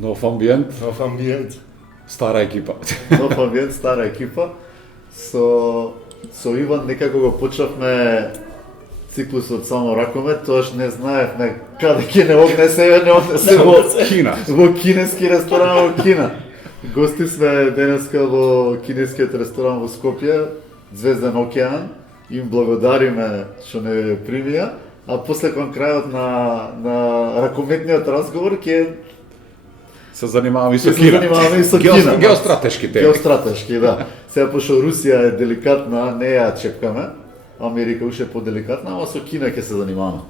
Нов амбиент, Нов амбиент. стара екипа. Нов амбиент, стара екипа. Со Иван некако го почнавме циклусот само ракомет, тоаш не знаевме каде ќе не однесе, не однесе во Кина. Во кинески ресторан во Кина. Гости сме денеска во кинескиот ресторан во Скопје, Звезден океан. Им благодариме што не примија, а после кон крајот на ракометниот разговор ќе Се занимаваме и со се Кина. занимаваме и со Кина. Геостратешки теми. Геостратешки, да. Сега пошто Русија е деликатна, не ја чепкаме. Америка уште е поделикатна, ама со Кина ќе се занимаваме.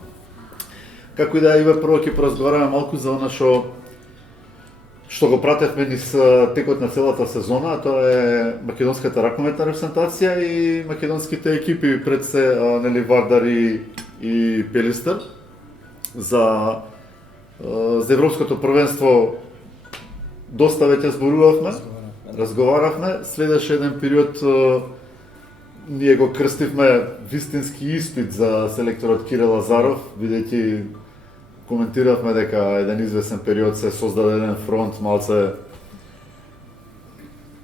Како и да е, прво ќе поразговараме малку за она што го пратевме низ текот на целата сезона, а тоа е македонската ракометна репрезентација и македонските екипи пред се нели Вардар и Пелистер за европското првенство. Доста веќе зборувавме, разговаравме, следеше еден период ние го крстивме вистински испит за селекторот Кире Лазаров, бидејќи коментиравме дека еден извесен период се создаде еден фронт малце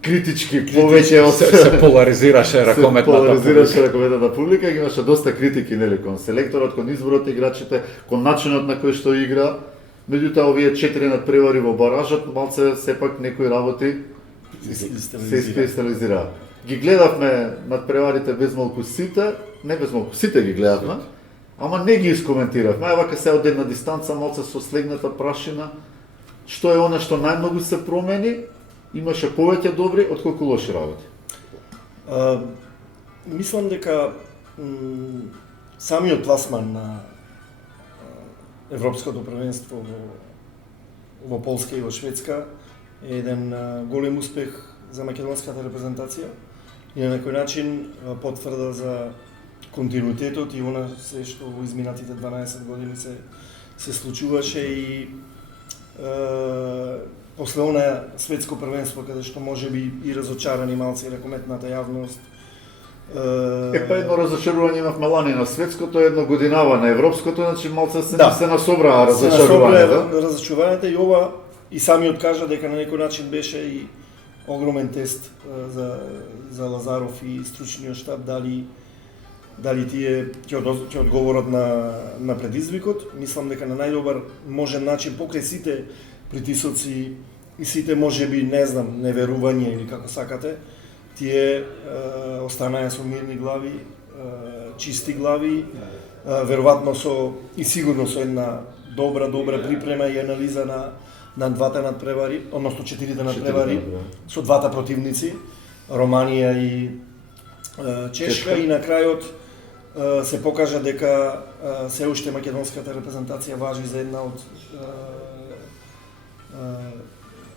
критички повеќе од Се поларизираше поларизираше ракометната публика, и имаше доста критики нели кон селекторот, кон изборот играчите, кон начинот на кој што игра. Меѓутоа овие 4 надпревари во баражот малце сепак некои работи се искристализираа. Ги гледавме надпреварите безмалку сите, не безмалку сите ги гледавме, ама не ги искоментиравме. Вака се од една дистанца малце со слегната прашина, што е она што најмногу се промени, имаше повеќе добри отколку лоши работи. Мислам дека самиот пласман на Европското првенство во Полска и во Шведска е еден голем успех за македонската репрезентација и на некој начин потврда за континуитетот и она се што во изминатите 12 години се случуваше и после она светско првенство каде што можеби и разочарани малци ракометната јавност. Едно разочарување имавме лани на светското, едно годинава на европското, значи малце се насобраа разочарувањата и ова и самиот кажа дека на некој начин беше и огромен тест за Лазаров и стручниот штаб дали тие ќе одговорат на предизвикот. Мислам дека на најдобар можен начин покрај сите притисоци и сите можеби не знам неверување или како сакате, тие останаа со мирни глави, чисти глави, веројатно со и сигурно со една добра припрема и анализа на двата надпревари, односно 4 надпревари со двата противници, Романија и Чешка, и на крајот се покажа дека се уште македонската репрезентација важи за една од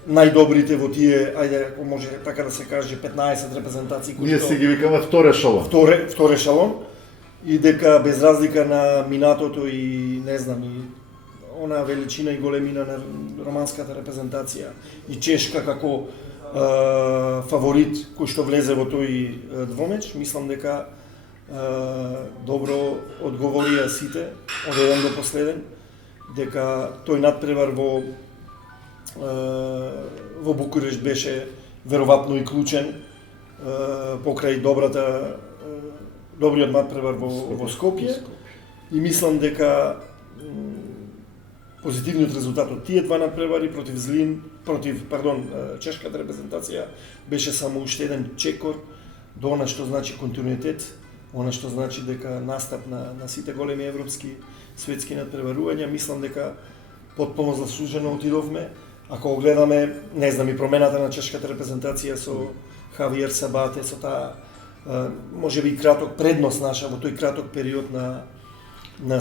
најдобрите во тие, ајде, ако може така да се каже, 15 репрезентации кои ние си ги викаме втор ешелон. Втор ешелон, и дека без разлика на минатото и не знам и она величина и големина на романската репрезентација и Чешка како фаворит кој што влезе во тој двомеч, мислам дека добро одговорија сите од еден до последен, дека тој надпревар во Букурешт беше веројатно и клучен покрај добриот надпревар во Скопје, и мислам дека позитивниот резултат од тие два надпревари против чешката репрезентација беше само уште еден чекор до она што значи континуитет, она што значи дека настап на сите големи европски светски надпреварувања. Мислам дека потполно заслужено отидовме. Ако го гледаме, не знам, и промената на чешката репрезентација со Хавиер Сабате, со таа можеби и краток предност наша во тој краток период на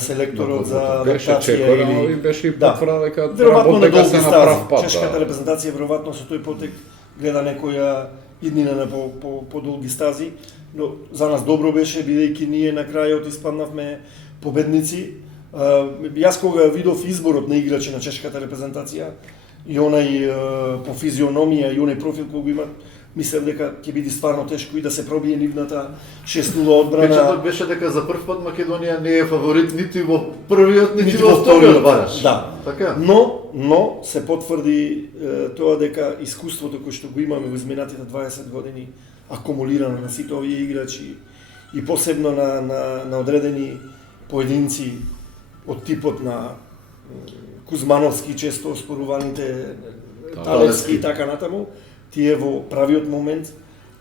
селекторот за адаптација или беше и потврда дека веројатно на долги на прав стази. пат. Чешката репрезентација веројатно со тој потек гледа некоја иднина на по долги стази, но за нас добро беше бидејќи ние на крајот испаднавме победници. Јас кога видов изборот на играчи на чешката репрезентација и онај по физиономија и онај профил кој го имат, мислев дека ќе биде стварно тешко и да се пробие нивната 6-0 одбрана. Печатот беше дека за прв пат Македонија не е фаворит нити во првиот, нити во вториот бараш. Да. Така? Но но се потврди тоа дека искуството кој што го имаме во изминатите 20 години акумулирано на сите овие играчи и посебно на одредени поединци од типот на Кузмановски, често оспоруваните Талевски и така натаму, тие во правиот момент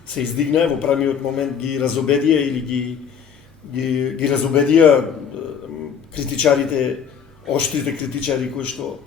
се издигнаа, во правиот момент ги разобедија или ги разобедија критичарите,оштрите критичари кои што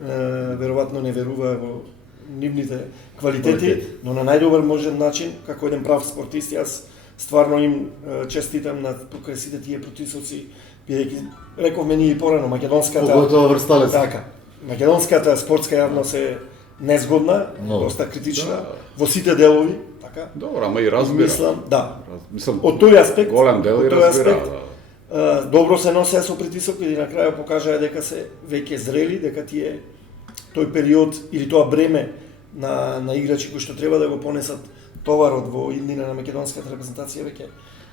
веројатно не веруваа во нивните квалитети, но на најдобар можен начин, како еден прав спортист, јас стварно им честитам на покрај сите тие притисоци, бидејќи рековме ние и порано, македонската Поготово врсталец. така, македонската спортска јавност е незгодна, Много. доста критична Да. во сите делови, така. Добро, ама и разбира. Мислам, да. Мислам, Од тој аспект, голем дел и од тој разбира. аспект, добро се носеа со притисок и на крајот покажаа дека се веќе зрели, дека тие тој период или тоа бреме на играчи кои што треба да го понесат товарот во иднина на македонската репрезентација веќе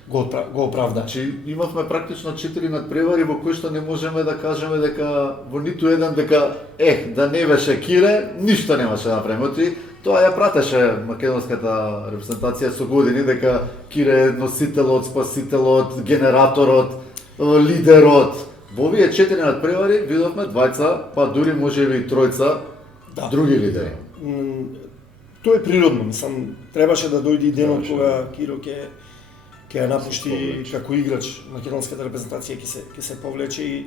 го оправда. Значи имавме практично 4 надпревари во кои што не можеме да кажеме дека во ниту еден дека да не беше Кире, ништо немаше да направиме. Оти тоа ја пратеше македонската репрезентација со години дека Кире е носителот, спасителот, генераторот, лидерот. Во овие 4 надпревари видовме двајца, па дури можеби и тројца Да. други лидери. Тоа е природно, мислам, требаше да дојде и денот Требаше. кога Киро ќе ја напушти како играч македонската репрезентација ќе се повлече и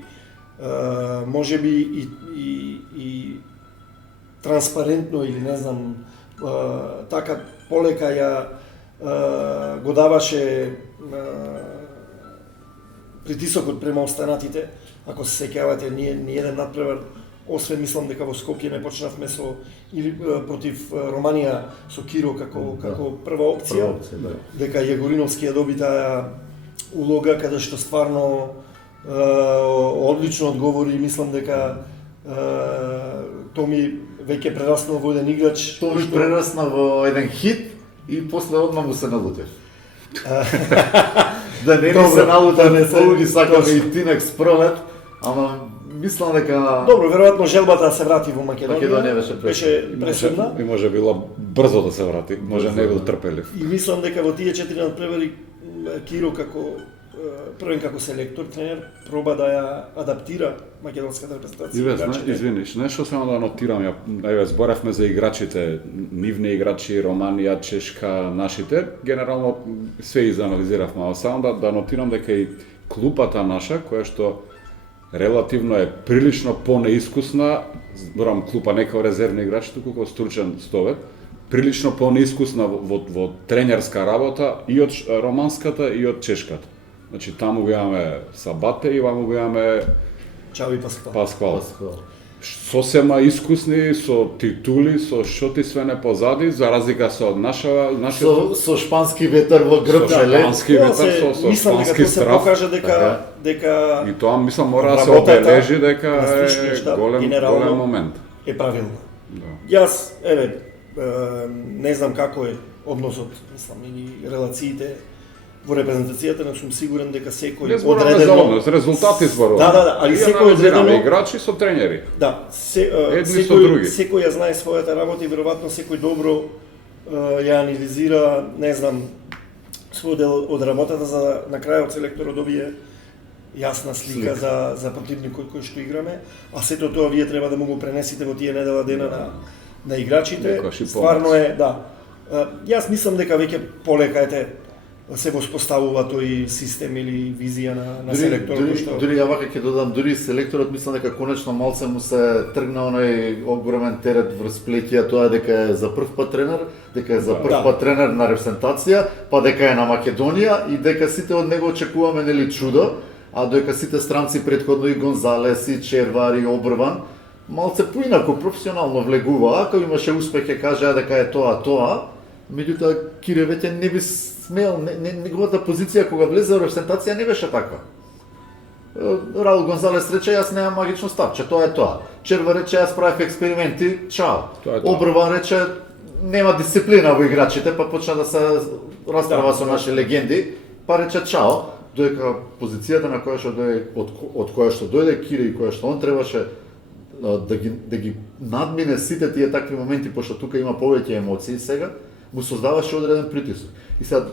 можеби и транспарентно или не знам така полека ја го даваше притисокот према останатите. Ако се сеќавате, ние еден надпревар, освен мислам дека во Скопје не почнавме со или против Романија со Киро како прва опција, Да. дека Јегориновски ја доби таа улога каде што стварно одлично одговори и мислам дека Томи веќе прераснал во еден играч. Тоа ми прерасна во еден хит и после одма му се налутев. Да не ми Добро, се налута, не се Добро. ги сакаме и Тинек спролет, ама мислам дека Добро, веројатно желбата да се врати во Македонија. Македонија беше пресудна. И може било брзо да се врати, може не бил трпелив. И мислам дека во тие 4 надпревари Киро како првен како селектор, тренер, проба да ја адаптира македонската репрезентација. Извиниш, нешто само да нотирам, ја зборевме за играчите, нивни играчи, Романија, Чешка, нашите, генерално све изанализиравме, а само да нотирам дека и клупата наша, која што релативно е прилично понеискусна, зборам клупа не како резервни играчи, туку како стручен стовет, прилично понеискусна во тренерска работа и од романската и од чешката. Значи таму го имаме Сабате и ваму го имаме Чави Паскал. Паскал. Сосема искусни, со титули, со шоти све не позади, за разлика со нашето со шпански ветер во грб, Со ле. шпански ветер, со Мислам дека шпански тоа се страв. покажа дека И тоа мислам мора да се работата обележи дека на стручниот е штаб голем генерално момент. е правилно. Да. Јас, не знам како е односот, мислам, или релациите во репрезентацијата, но сум сигурен дека секој Не зборуваме за однос, резултати зборуваме. Да, али секој одредено играчи со тренери. Да, Едни со други. секој ја знае својата работа и веројатно секој добро ја анализира, не знам, свој дел од работата за да на крајот селекторот добие јасна слика за противникот кој што играме, а сето тоа вие треба да му го пренесите во тие недела дена на играчите. Некојаш и Стварно е, да. Јас мислам дека веќе полека се воспоставува тој систем или визија на селекторот кој што Дури ја вака ќе додам, дури селекторот мислам дека конечно малце му се тргна оној огромен терет врз плеќија тоа дека е за прв пат тренер, дека е за прв пат тренер на репрезентација, па дека е на Македонија и дека сите од него очекуваме нели чудо, а дека сите странци претходно и Гонзалес и Червар и Обрван малце поинаку професионално влегуваа, ако имаше успех ќе кажаа дека е тоа, меѓутоа Кире веќе не би смел, неговата позиција кога влезе во репрезентација не беше таква. Раул Гонзалес рече јас немам магично стапче, тоа е тоа. Черва рече јас правев експерименти, чао. Тоа е тоа. Обрван рече нема дисциплина во играчите, па почна да се расправа со наши легенди, па рече чао, додека позицијата на која што дојде од која што дојде Кире и која што он требаше да ги надмине сите тие такви моменти, пошто тука има повеќе емоции сега, му создаваше одреден притисок. И сега,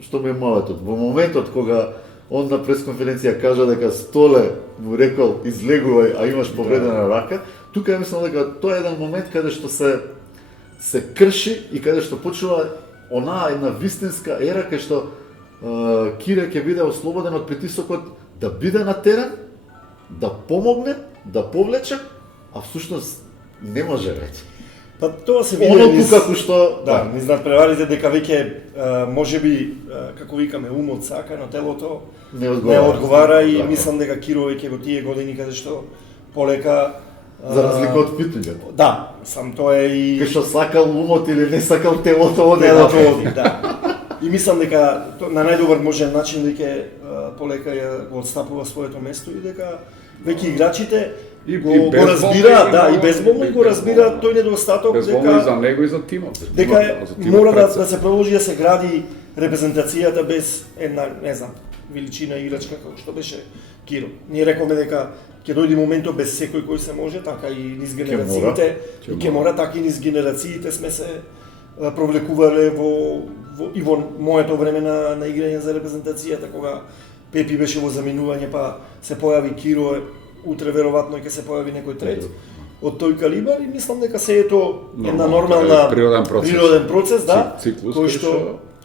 што ми е моветот? Во моментот кога он на пресконференција кажа дека Столе му рекол излегувај, а имаш повредена рака, тука ја мислам дека тоа е еден момент каде што се крши и каде што почнува онаа една вистинска ера кај што Кире ќе биде ослободен од притисокот да биде на терен, да помогне, да повлече, а всушност не може веќе. Па тоа се види Оно како што низ надпреварите дека веќе можеби како викаме умот сака, но телото не не одговара и Така. мислам дека Киро веќе во тие години каде што полека За разлика од питењето. Да, сам тоа е и Кај што сакал умот или не сакал телото оди телото напред. оди, да. И мислам дека на најдобар можен начин дека полека ја го отстапува своето место и дека веќе играчите го безболно разбираат, да, и има- безболно и го разбираат тој недостаток Безболно и за дека него и за тимот. дека За тимот мора пред да се продолжи да се гради репрезентацијата без една, не знам, величина играчка како што беше Киро. Ние рековме дека ќе дојде моментот без секој кој се може, така и низ генерациите, Ќе и ќе мора така и низ генерациите сме се провлекувале и во моето време на играње за репрезентацијата, кога Пепи беше во заминување, па се појави Киро, утре веројатно ќе се појави некој трет од тој калибар и мислам дека се е тоа една нормална природен процес, да, Циклус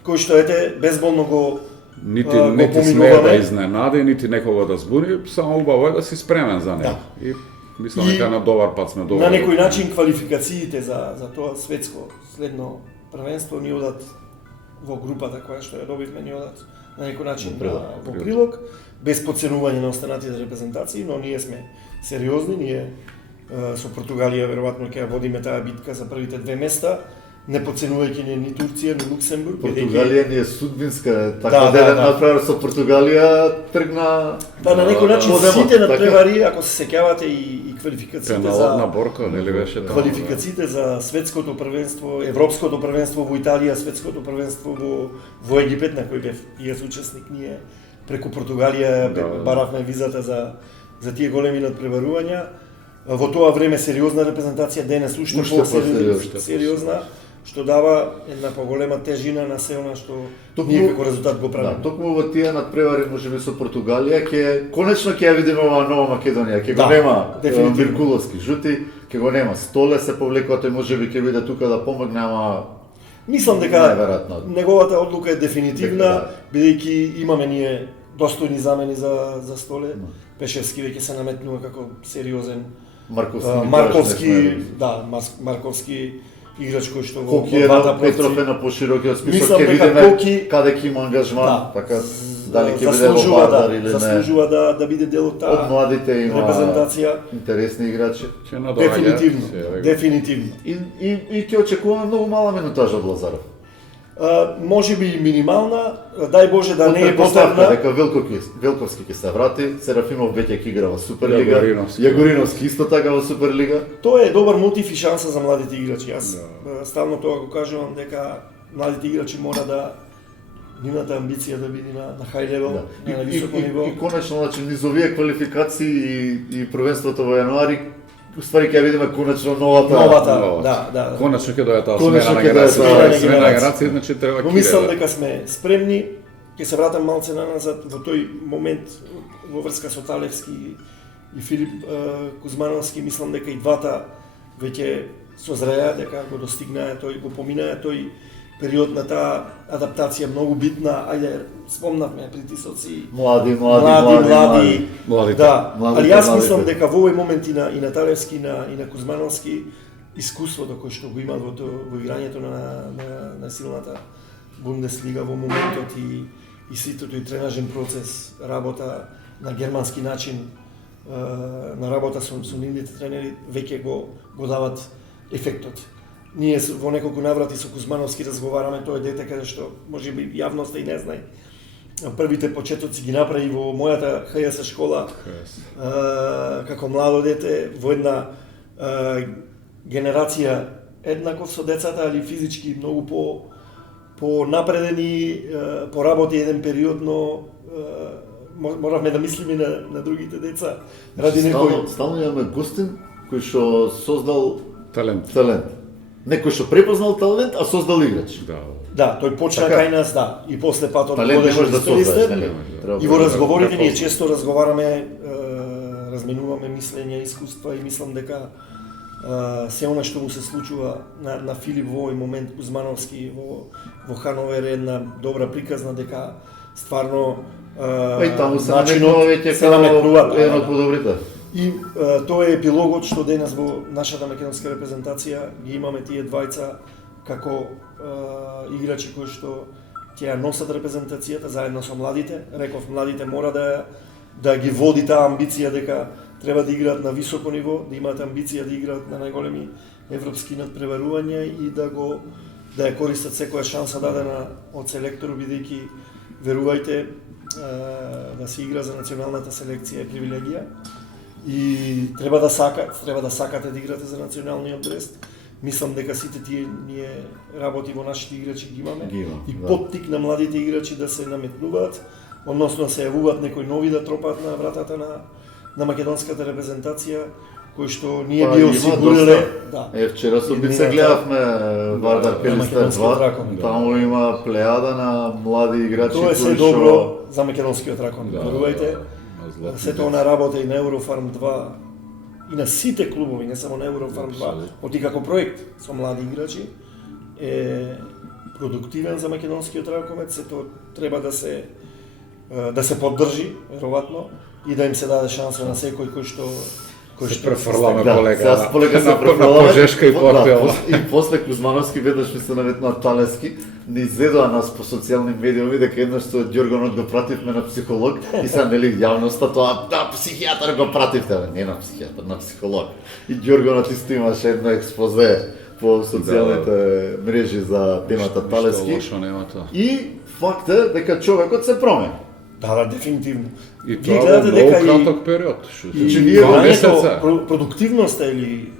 кој што ете безболно го нити го не ти смее поминуваме. да изненади, нити некого да збуни, само убаво е да си спремен за него. Да. И мислам И дека на добар пат сме на добри. некој начин квалификациите за тоа светско следно првенство ни одат во групата која што ја добивме, ни одат на некој начин во прилог, без подценување на останатите репрезентации, но ние сме сериозни, ние со Португалија веројатно ќе ја водиме таа битка за првите две места, не подценувајќи ни Турција, ни Луксембург, Португалија ни е судбинска, Да, така да, да да. направи со Португалија тргна. Па на некој начин Подемот, сите така. надпревари, ако се сеќавате и квалификациите Пеналот на за Борко, нели беше тоа? квалификациите за светското првенство, европското првенство во Италија, светското првенство во Египет, на кој бев и јас учесник, ние преку Португалија Да. баравме визата за тие големи надпреварувања. Во тоа време сериозна репрезентација, денес уште Уште по-сериозна, сериозна, што дава една поголема тежина на се она што ние како резултат го Да, правиме. токму во тие надпревари можеби со Португалија конечно ќе ја видиме оваа Нова Македонија, ќе Да, го нема дефинитивно. Миркуловски жути, ќе го нема Столе се повлекува, тој можеби ќе биде тука да помогне, ама Мислам дека Најверојатно. неговата одлука е дефинитивна, Да. бидејќи имаме ние достојни замени за Столе. Пешевски веќе се наметнува како сериозен Марковски, да, Марковски играч кој што во Коки е двата на Петров е на поширокиот список, Мислам ќе дека видиме Коки- каде ќе има ангажман, Да. така дали ќе биде во заслужува Бардар да или не. заслужува да биде дел од Од таа младите има репрезентација. интересни играчи. Ќе надоаѓа, Дефинитивно, се, дефинитивно. И ќе очекуваме многу мала минутажа од Лазаров. Може би и минимална, дај Боже да Од не е претпоставка потребна. дека Велковски ќе се врати, Серафимов веќе ќе игра во Суперлига, Јагориновски. Јагориновски исто така во Суперлига. Тоа е добар мотив и шанса за младите играчи. Јас ставно тоа го кажувам дека младите играчи мора да нивната амбиција да биде на хај левел, на високо ниво. И конечно, значи, низ овие квалификации и првенството во јануари, уствари ќе ја видиме конечно новата. Да. Конечно ќе дојде таа Конечно смена на ќе дојде генерација. таа Смена на генерација. генерација, значи треба Но Кире, мислам да. дека сме спремни. Ќе се вратам малце наназад во тој момент во врска со Талевски и Филип Кузмановски. Мислам дека и двата веќе созреа, дека го достигнаа тој, го поминаа тој период на таа адаптација многу битна. Ајде, спомнавме притисоци. Млади. Младите. Да, Младите, али јас младите. мислам дека во овој момент и на Талевски и на Кузмановски искуството кој што го имаат во играњето на силната Бундеслига во моментот и сите тој тренажен процес, работа на германски начин, на работа со нивните тренери веќе го дават ефектот. Ние во неколку наврати со Кузмановски разговараме, тој е дете каде што можеби јавноста и не знае. Првите почетоци ги направи во мојата ХС школа како младо дете во една генерација еднаков со децата, али физички многу по напредени, поработи еден период, но моравме да мислиме на другите деца ради некој. Стално имаме гостин кој што создал Талент. талент. Некој што препознал талент, а создал играч. Да. Да, тој почна Така. кај нас, да, и после патот Талент не може да создадеш, Пелистер. нели? Треба И во да разговорите ние препознаш. често разговараме, разменуваме мислења, искуства и мислам дека се она што му се случува на Филип во овој момент Кузмановски во Хановер е една добра приказна дека стварно И таму се начинот наметнува веќе се наметнува, како еден од подобрите. И тоа е епилогот што денес во нашата македонска репрезентација ги имаме тие двајца како играчи кои што ќе ја носат репрезентацијата заедно со младите. Реков, младите мора да ги води таа амбиција дека треба да играат на високо ниво, да имаат амбиција да играат на најголеми европски надпреварувања и да ја користат секоја шанса дадена од селекторот, бидејќи верувајте да се игра за националната селекција е привилегија и треба да сакате да играте за националниот дрест. Мислам дека сите тие ние работи во нашите играчи ги имаме. И да. поттик на младите играчи да се наметнуваат, односно да се јавуваат некои нови да тропаат на вратата на македонската репрезентација, кој што ние Па, би има осигуриле. доста. Да. Вчера со Бица Иднината- гледавме Вардар на Пелистер македонскиот 2, ракон, да. таму има плејада на млади играчи Тоа е се кои добро за македонскиот ракон. Да, Верувајте, златни сето она работа и на Еврофарм 2 и на сите клубови, не само на Еврофарм 2, Апсолутно. оти како проект со млади играчи е продуктивен за македонскиот ракомет, сето треба да се поддржи, веројатно, и да им се даде шанса на секој кој што Се префрламе Да, полека. сега полека се на префрламе. Пожешка и Попел. И после Кузмановски веднаш ми се наметнува Талевски, не изедоа нас по социјални медиуми дека еднаш со Ѓоргонот го пративме на психолог и сега нели јавноста тоа да психијатар го пративте, не на психијатар, на психолог. И Ѓоргонот исто имаше едно експозе по социјалните мрежи за темата Талевски. Ништо лошо нема тоа. И факт е дека човекот се промени. Да, дефинитивно. И Вие тоа гледате во многу дека и- краток период. Значи, ние Два знаеме месеца. продуктивноста или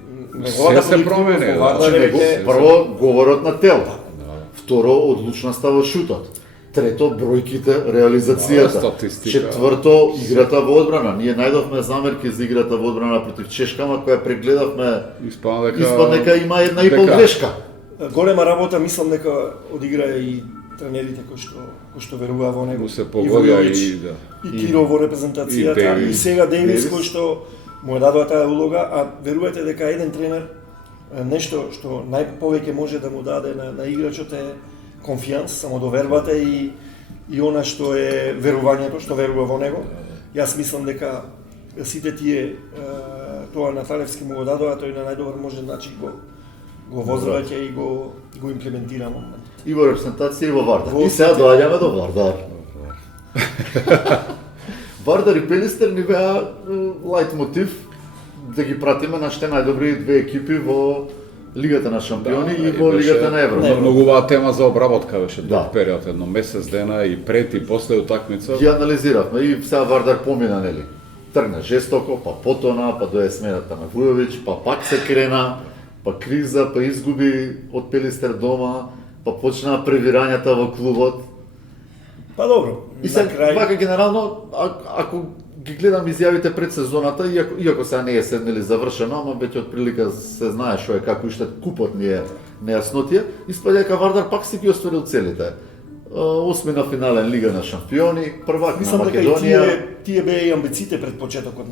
Се се промени, да. Вардар Значи, е него, веќе прво говорот на тело. Да. Второ, одлучноста во шутот. Трето, бројките, реализацијата. Да, статистика. Четврто, играта во одбрана. Ние најдовме замерки за играта во одбрана против Чешкама, која прегледавме, Испадна дека дека има една и пол дека- грешка. голема работа, мислам дека одиграа и тренерите кои што веруваа во него. Му се погодија Ивановиќ, и да. и Киро во репрезентацијата и Дејвис. и сега Дејвис Дејвис. кој што му е дадоа таа улога, а верувајте дека еден тренер нешто што најповеќе може да му даде на играчот е конфианс, самодовербата и она што е верувањето, што верува во него. Јас мислам дека сите тие тоа на Талевски му го дадоа, тој на најдобар можен начин го возвраќа и го имплементира во моментот. И во репрезентација и во Вардар. Во И сега доаѓаме до Вардар. Вардар и Пелистер ни беа лајт мотив да ги пратиме нашите најдобри две екипи во Лигата на шампиони и во Лигата на Евро. Многуваа тема за обработка беше Да. тој период, едно месец дена и пред и после утакмица. Ги анализиравме и сега Вардар помина, нели? Тргна жестоко, па потона, па дое смената на Вујовиќ, па пак се крена, па криза, па изгуби од Пелистер дома, па почнаа превирањата во клубот. Па добро, И на се крај вака генерално, ако ги гледам изјавите пред сезоната, иако сега не е седнели завршено, ама веќе од прилика се знае што е како иште купот ни е нејаснотија, испаѓа дека Вардар пак си ги остварил целите. Осми на финален Лига на шампиони, првак на мислам дека и Македонија. тие беа и амбициите пред почетокот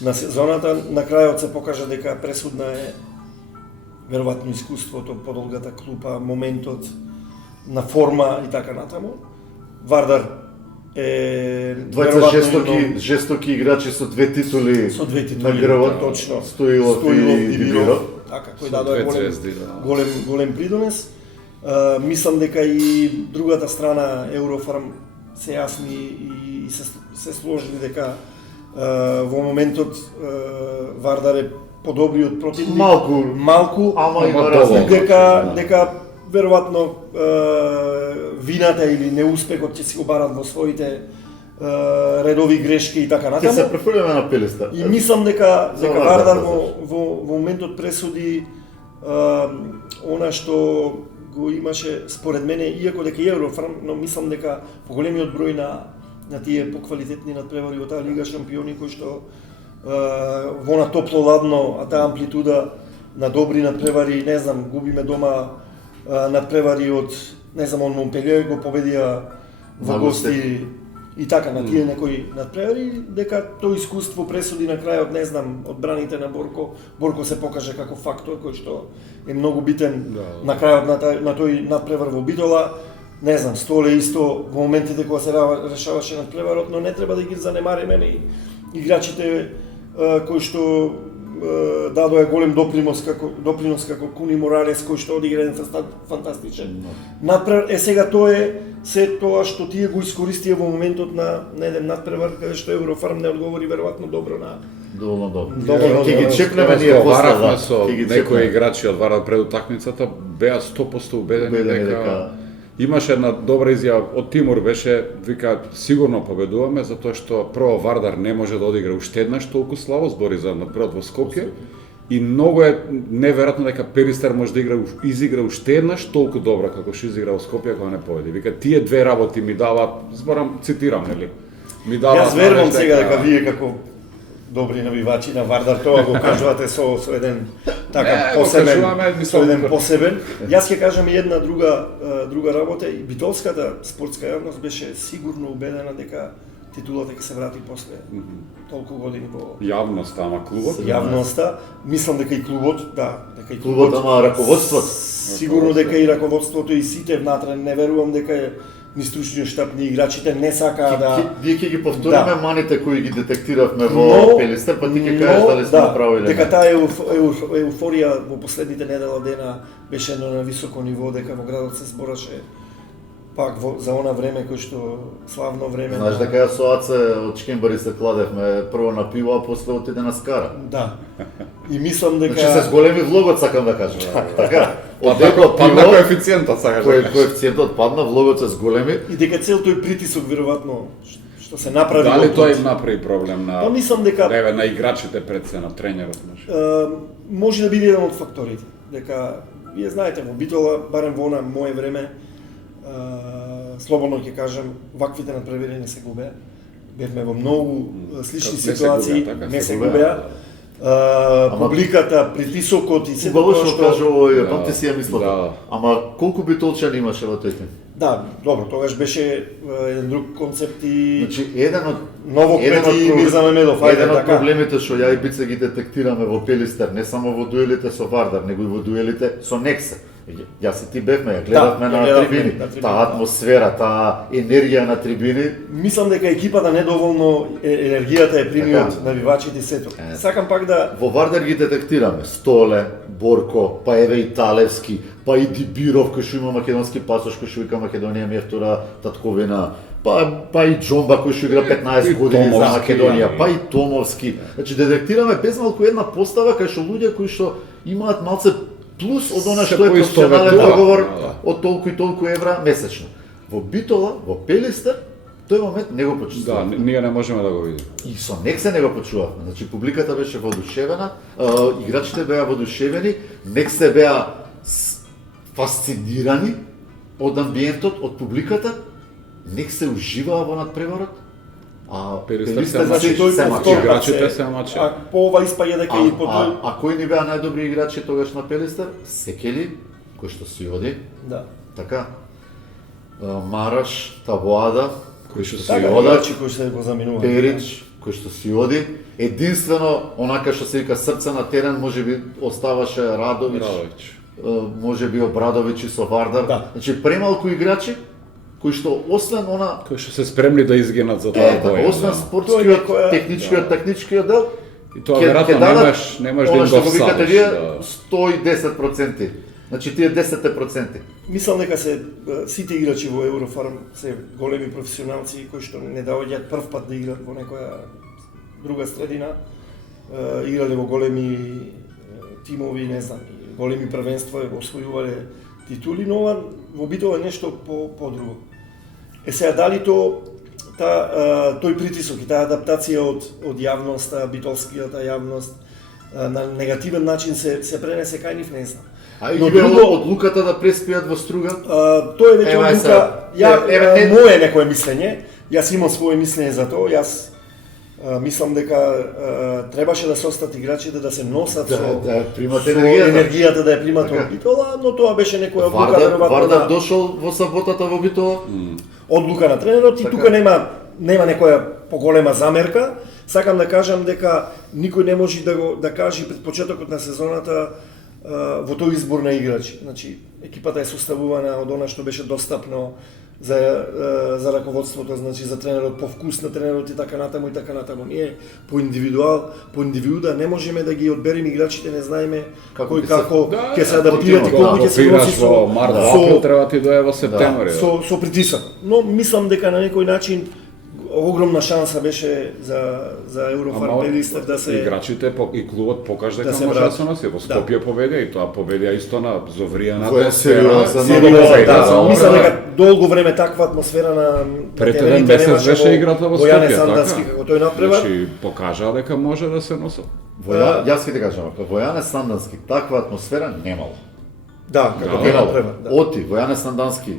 на сезоната. На крајот се покажа дека пресудна е веројатно искуството, подолгата клупа, моментот на форма и така натаму. Вардар е Двајца веројатно жестоки играчи со две титули со две титули, на грбот, точно. Стоилов и Дибиров. Така, кој Со дадоа две голем, звезди, да. голем придонес. Мислам дека и другата страна Еврофарм се јасни и се сложили дека во моментот Вардар е подобриот противник. Малку, ама има Ама разлика. дека веројатно вината или неуспехот ќе си го барат во своите редови грешки и така Ќе се натаму. префрлиме на Пелистер. И мислам дека За Вардар Вардар, во моментот пресуди она што го имаше според мене, иако дека е Еврофарм, но мислам дека по големиот број на тие поквалитетни надпревари во таа Лига шампиони кои што во на топло-ладно, а таа амплитуда на добри надпревари, не знам, губиме дома надпревари од, не знам, он Монпелиер го победија во гости и така на тие некои надпревари, дека тоа искуство пресуди на крајот, не знам, одбраните на Борко. Борко се покаже како фактор кој што е многу битен на крајот на тој надпревар во Битола. Не знам, Столе исто во моментите кога се решаваше надпреварот, но не треба да ги занемариме ни играчите кои што дадоа голем допринос како Куни Моралес, кој што одигра еден фантастичен надпревар. Сега тоа е се тоа што тие го искористија во моментот на еден надпревар каде што Еврофарм не одговори веројатно добро на доволно добро. Добро. Ќе ги чекнеме ние после, Разговаравме со ќе ги некои чекнеме. играчи од Вардар пред утакмицата, беа 100% убедени дека имаше една добра изјава од Тимур, беше, вика, сигурно победуваме, затоа што прво Вардар не може да одигра уште еднаш толку слабо, збори за надпреварот во Скопје, и многу е неверојатно дека Перистер може да изигра уште еднаш толку добро како што изигра во Скопје кога не победи. Вика, тие две работи ми даваат, зборам, цитирам, нели? Ми даваат. Јас верувам сега дека вие како добри навивачи на Вардар тоа го кажувате со еден така посебен. Јас ќе кажам и една друга работа, и битолската спортска јавност беше сигурно убедена дека титулата ќе се врати после толку години во Јавноста, ама клубот? Јавноста, мислам дека и клубот, да, дека и Клубот, ама раководството. Сигурно дека и раководството и сите внатре, не верувам дека ни стручниот штаб, ни играчите не сакаа да... Вие ќе ги повториме маните кои ги детектиравме во Пелистер, па ти ќе кажеш дали сме направиле. Дека таа еуфорија во последните недела дена беше на високо ниво, дека во градот се збораше пак за она време кој што славно време. Знаеш дека ја со Аце од Чкембари се кладевме прво на пиво, а после отиде на скара. Да. И мислам дека Значи се зголеми влогот, сакам да кажам. Така. Падна коефициентот, сакаш да кажеш. Коефициентот падна, влогот се зголеми. и дека цел тој притисок веројатно што се направи. Дали тоа им направи проблем на... Па мислам дека на играчите пред се, на тренерот, може? Може да биде еден од факторите. Дека, вие знаете, во Битола, барем во она мое време, слободно ќе кажам, ваквите надпревари не се губеа. Бевме во многу слични ситуации, не се губеа. Публиката, притисокот и сето тоа што кажа овој, памти си ја мислата. Да. Ама колку битолчани имаше во тој тим? Да, добро, тогаш беше еден друг концепт и Значи еден од Ново Кмети и Мирза Мемедов, ајде еден од така. проблемите што ја и Бице ги детектираме во Пелистер, не само во дуелите со Вардар, него и во дуелите со Нексе. Јас и ти бевме, ја гледавме на трибини, таа атмосфера, таа енергија на трибини. Мислам дека екипата недоволно енергијата е прими Така. од навивачите и сето. Сакам пак да Во Вардар ги детектираме Столе, Борко, па еве и Талевски, па и Дибиров кој што има македонски пасош, кој што вика Македонија ми е втора татковина, па и Џомба кој што игра 15 години за Македонија, па и Томовски. Значи детектираме без малку една постава кај што луѓе кои што имаат малце плюс од она што е професионален договор од толку и толку евра месечно. Во Битола, во Пелистер, тој момент не го Да, почувствувавме. ние не можеме да го видиме. И со Нексе не го почувавме. Значи публиката беше воодушевена, играчите беа воодушевени, Нексе беа фасцинирани од амбиентот, од публиката, Нексе уживаа во надпреварот. А Пелистер се значи мачи, тој се повтор- мачи, играчите се мачи. А по ова испаѓа дека и по тој а кои ни беа најдобри играчи тогаш на Пелистер? Секели, кој што си оди, да. така. Мараш, Табоада, кој што си Така, ода, играчи кои се го заминува. Перич, кој што си оди. Единствено, онака што се вика срце на терен, можеби оставаше Радовиќ, можеби Обрадовиќ и со Вардар. Да. Значи премалку играчи кои што освен она Кои што се спремни да изгинат за тоа боја. освен да. спортскиот, Тоа е техничкиот, тактичкиот дел, И тоа веројатно немаш да она им што го го викате всадиш. вие, Да. 110%. Значи тие 10%. Мислам дека сите играчи во Еврофарм се големи професионалци кои што не доаѓаат прв пат да играат во некоја друга средина, играле во големи тимови, не знам, големи првенства, освојувале титули, но ова во Битола е нешто по-друго. Сега дали тој притисок и таа адаптација од јавноста, битолскијата јавност на негативен начин се пренесе кај нив, не знам. А и Но бе друго- одлуката да преспијат во струга? Тоа е веќе Ева е одлука, сега. Еве, мое некое мислење, јас имам свое мислење за тоа, јас Мислам дека требаше да се остат играчите да се носат Да примат со енергијата. енергијата да ја примат Така. од Битола, но тоа беше некоја одлука Вардар веројатно на дошол во саботата во Битола. одлука на тренерот и Така. тука нема некоја поголема замерка. Сакам да кажам дека никој не може да каже пред почетокот на сезоната во тој избор на играчи. Значи, екипата е составувана од она што беше достапно за раководството, значи за тренерот, по вкус на тренерот и така натаму и така натаму. Ние по индивида не можеме да ги одбереме играчите, не знаеме Како кој ќе се- како Да, ќе се адаптираат и Ако колку ќе се носи опираш во март, април, треба ти дое во септември. со притисок. Но мислам дека на некој начин огромна шанса беше за Еврофарм Пелистер да се играчите и клубот покажа дека да се може да врати. се носи. Во Скопје победија и тоа победија исто на Зовријаната Која е сериозна, Мислам дека долго време таква атмосфера на Пред терените еден месец немаше беше играта во Бојане Скопје, Сандански така? како тој напревар. Значи покажа дека може да се носат. Јас ќе ти кажам, во Јане Сандански таква атмосфера немало. Да, како Да, тој Немало. напревар. Да. Оти, во Јане Сандански,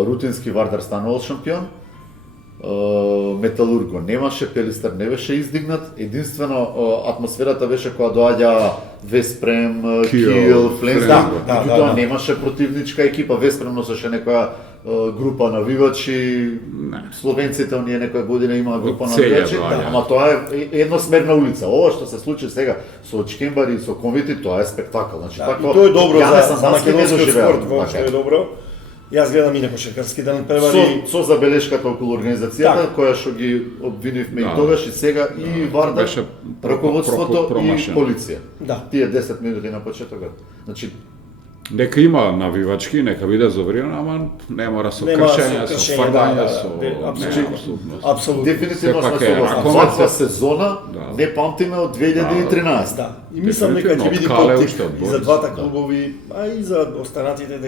рутински Вардар станувал шампион, Металург го немаше, Пелистер не беше издигнат, единствено атмосферата беше кога доаѓа Веспрем, Киел, Фленс, да. немаше противничка екипа, Веспрем носеше некоја група навивачи, словенците оние некоја година имаа група Од целиот навивачи, доаѓа. ама тоа е едносмерна улица. Ова што се случи сега со Чкембари и со конвити, тоа е спектакл. Значи, Да, такво, и тоа е добро Јане за Сандански не македонскиот доживеа, спорт, воопшто така. е добро. Јас гледам и на кошаркарски ден превари. Со забелешката околу организацијата, Така. која што ги обвинивме Да. и тогаш и сега и Вардар, Беше раководството и промашено. полиција. Да. Тие 10 минути на почетокот. Значи, Нека има навивачки, нека биде Зовријана, ама не мора со Нема кршење, со со кршење, фрдање, да, со... да, Не, апсолутно. апсолутно. Апсолутно. дефинитивно сме Сепак е согласни. раководство. Ваква сезона Да. не памтиме од 2013. Да. И мислам дека ќе Дефинитивно, биде од Кале поттик уште од и за Борис, двата да. клубови, а и за останатите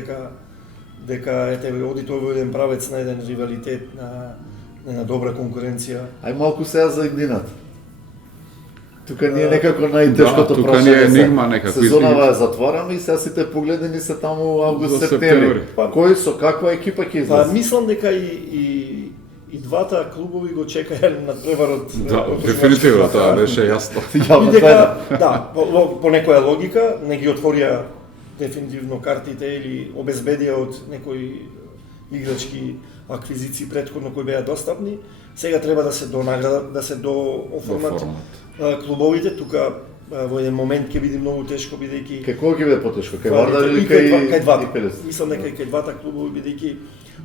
дека ете оди тоа во еден правец на еден ривалитет, на една добра конкуренција. Ај малку сега за игнината. Тука ни е некако најтешкото Да, тука прашање. ни е се. енигма некако. Сезонава ја затвараме и сега сите погледени се таму август, За септември. септември. Кој со каква екипа ќе Па излезе? мислам дека и двата клубови го чекаја надпреварот. Да, од дефинитивно, кошаркашката. тоа беше јасно. Јавно И дека, знаеме. да, по некоја логика, не ги отворија дефинитивно картите или обезбедија од некои играчки аквизиции претходно кои беа достапни. Сега треба да се донаградат, да се дооформат Оформат. клубовите. Тука во еден момент ќе биде многу тешко бидејќи Кај кого ќе биде потешко? Кај Вардар или кај двата. и Пелестер? Мислам дека и кај двата клубови бидејќи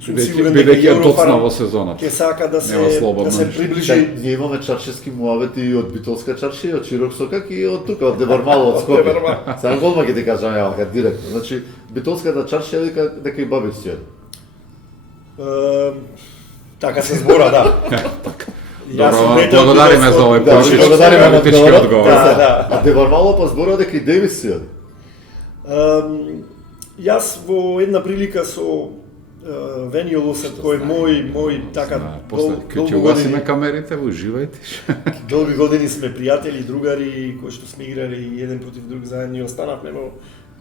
сум сигурен Бидејќи е Еврофарм доцна во сезоната. ќе сака да Нема се слободно да се ништо. приближи. Чај, ние имаме чаршески муавети и од Битолска чаршија, и од Чирок Сокак и од тука, од Дебармало, од Скопје. Дебармало. Сега голма ќе ти кажам ја, кај директно. Значи, Битолската чаршија вика дека и баби си јаде. Така се збора, да. Добро, благодариме за овој Да, политички благодариме на политички одговорот. одговор. Да. А Дебармало па зборува дека и Девис си јаде. Јас во една прилика со Венио Лосет, кој е мој така После, кога ќе угасиме камерите, уживајте. долги години сме пријатели, другари, кои што сме играли еден против друг заедно и останавме во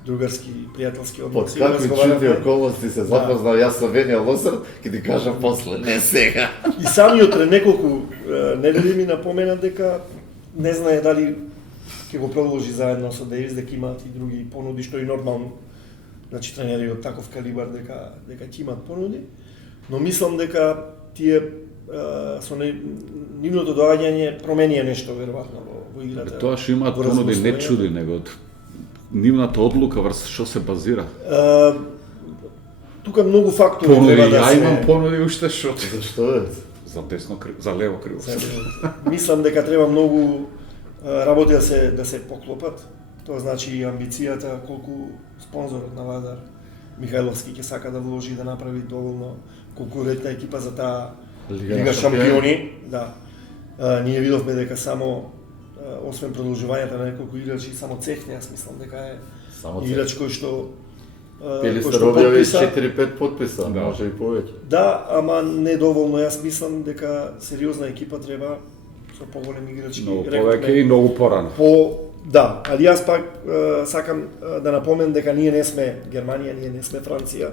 другарски, пријателски Под односи. какви чудни разговаравме. околности се запознав јас со Венија Лосер, ќе ти кажам после. Не сега. И самиот пред неколку недели ми напомена дека не знае дали ќе го продолжи заедно со Девис, дека имаат и други понуди, што и нормално. Значи тренери од таков калибар дека ќе имаат понуди, но мислам дека тие со нивното доаѓање променија нешто веројатно во играта. Тоа што имаат во понуди не размислувањето. чуди, него нивната одлука врз што се базира. Тука многу фактори Понуди, треба да ја се... имам понуди уште што. Зашто е? За десно за лево криво. Мислам дека треба многу работи да се поклопат. Тоа значи и амбицијата, колку спонзорот на Вардар Михајловски ќе сака да вложи да направи доволно конкурентна екипа за таа Лига шампиони. Да. Ние видовме дека само освен продолжувањето на неколку играчи, само Цехне, јас мислам дека е Само играч кој што Пелистер објави 4-5 подписа, Да. може и повеќе. Да, ама не доволно. Јас мислам дека сериозна екипа треба со поголеми играчи. Многу рековме, повеќе и многу порано. Да, али јас пак сакам да напоменам дека ние не сме Германија, ние не сме Франција.